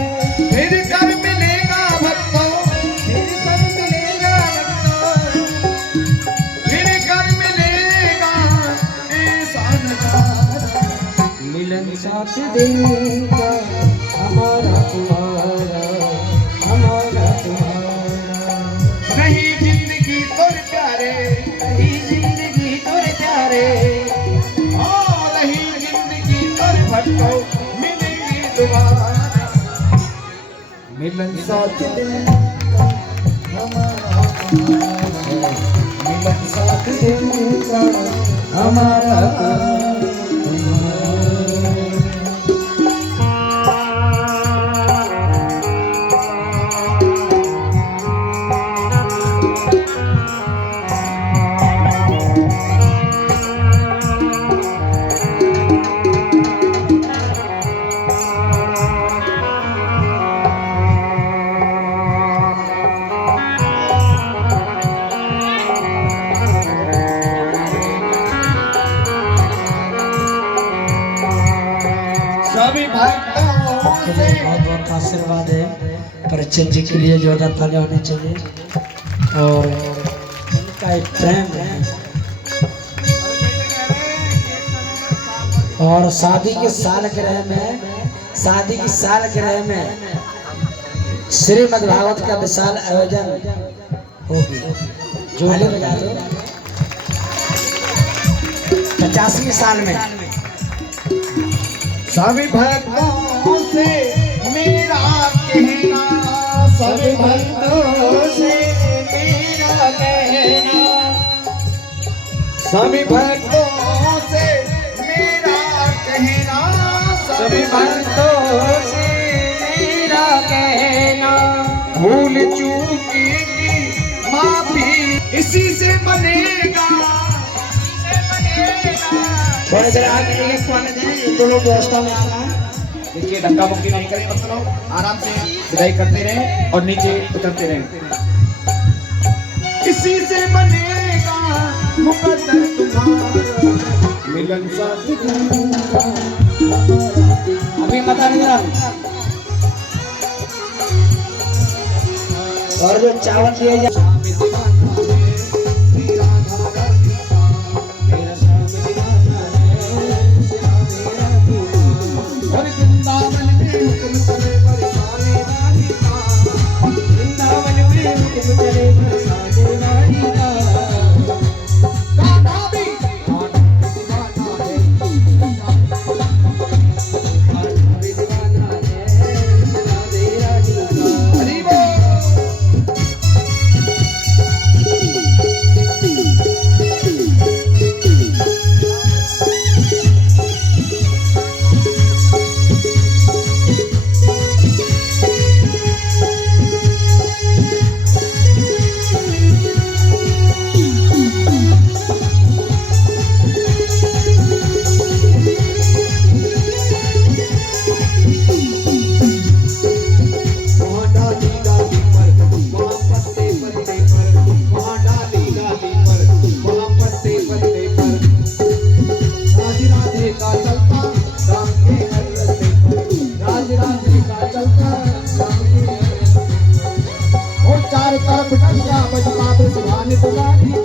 फिर कब मिलेगा भक्तों, फिर कब मिलेगा भक्तों, फिर कब मिलेगा ऐसा नजारा। मिलन साथ देगा हमारा तुम्हारा, हमारा तुम्हारा। नहीं जिंदगी तोर प्यारे, नहीं जिंदगी तोर प्यारे, ओ नहीं जिंदगी तोर भक्तो, मिलेगी दोबारा। मिलन साथ देगा हमारा तुम्हारा, मिलन साथ देगा हमारा तुम्हारा। सभी भक्तों से बहुत बहुत आशीर्वाद है। परीक्षित जी के लिए जोरदार तालियां होनी चाहिए। और उनका एक प्रेम है। और शादी के सालगिरह में, शादी की सालगिरह में श्रीमद् भागवत का विशाल आयोजन होगी। जो 50वीं साल में सभी भक्तों से मेरा कहना, सभी भक्तों से मेरा कहना, सभी भक्तों से मेरा कहना, सभी भक्तों से मेरा कहना। भूल चूक की माफी इसी से बनेगा, थोड़ी देर आगे खोलने दें, दोनों व्यवस्था में आना है। देखिए धक्का मुक्की नहीं करें, मतलब आराम से विदाई करते रहें और नीचे उतरते रहें। इसी से बनेगा मुकद्दर तुम्हारा, मिलन साथ दूंगा। अभी बता नहीं रहा। और जो चावल दिए जाए का चलता राम के हर रस्ते पर, राज का चलता राम के हर रस्ते पर। और चारों तरफ डंका बजता सुहाने पुरानी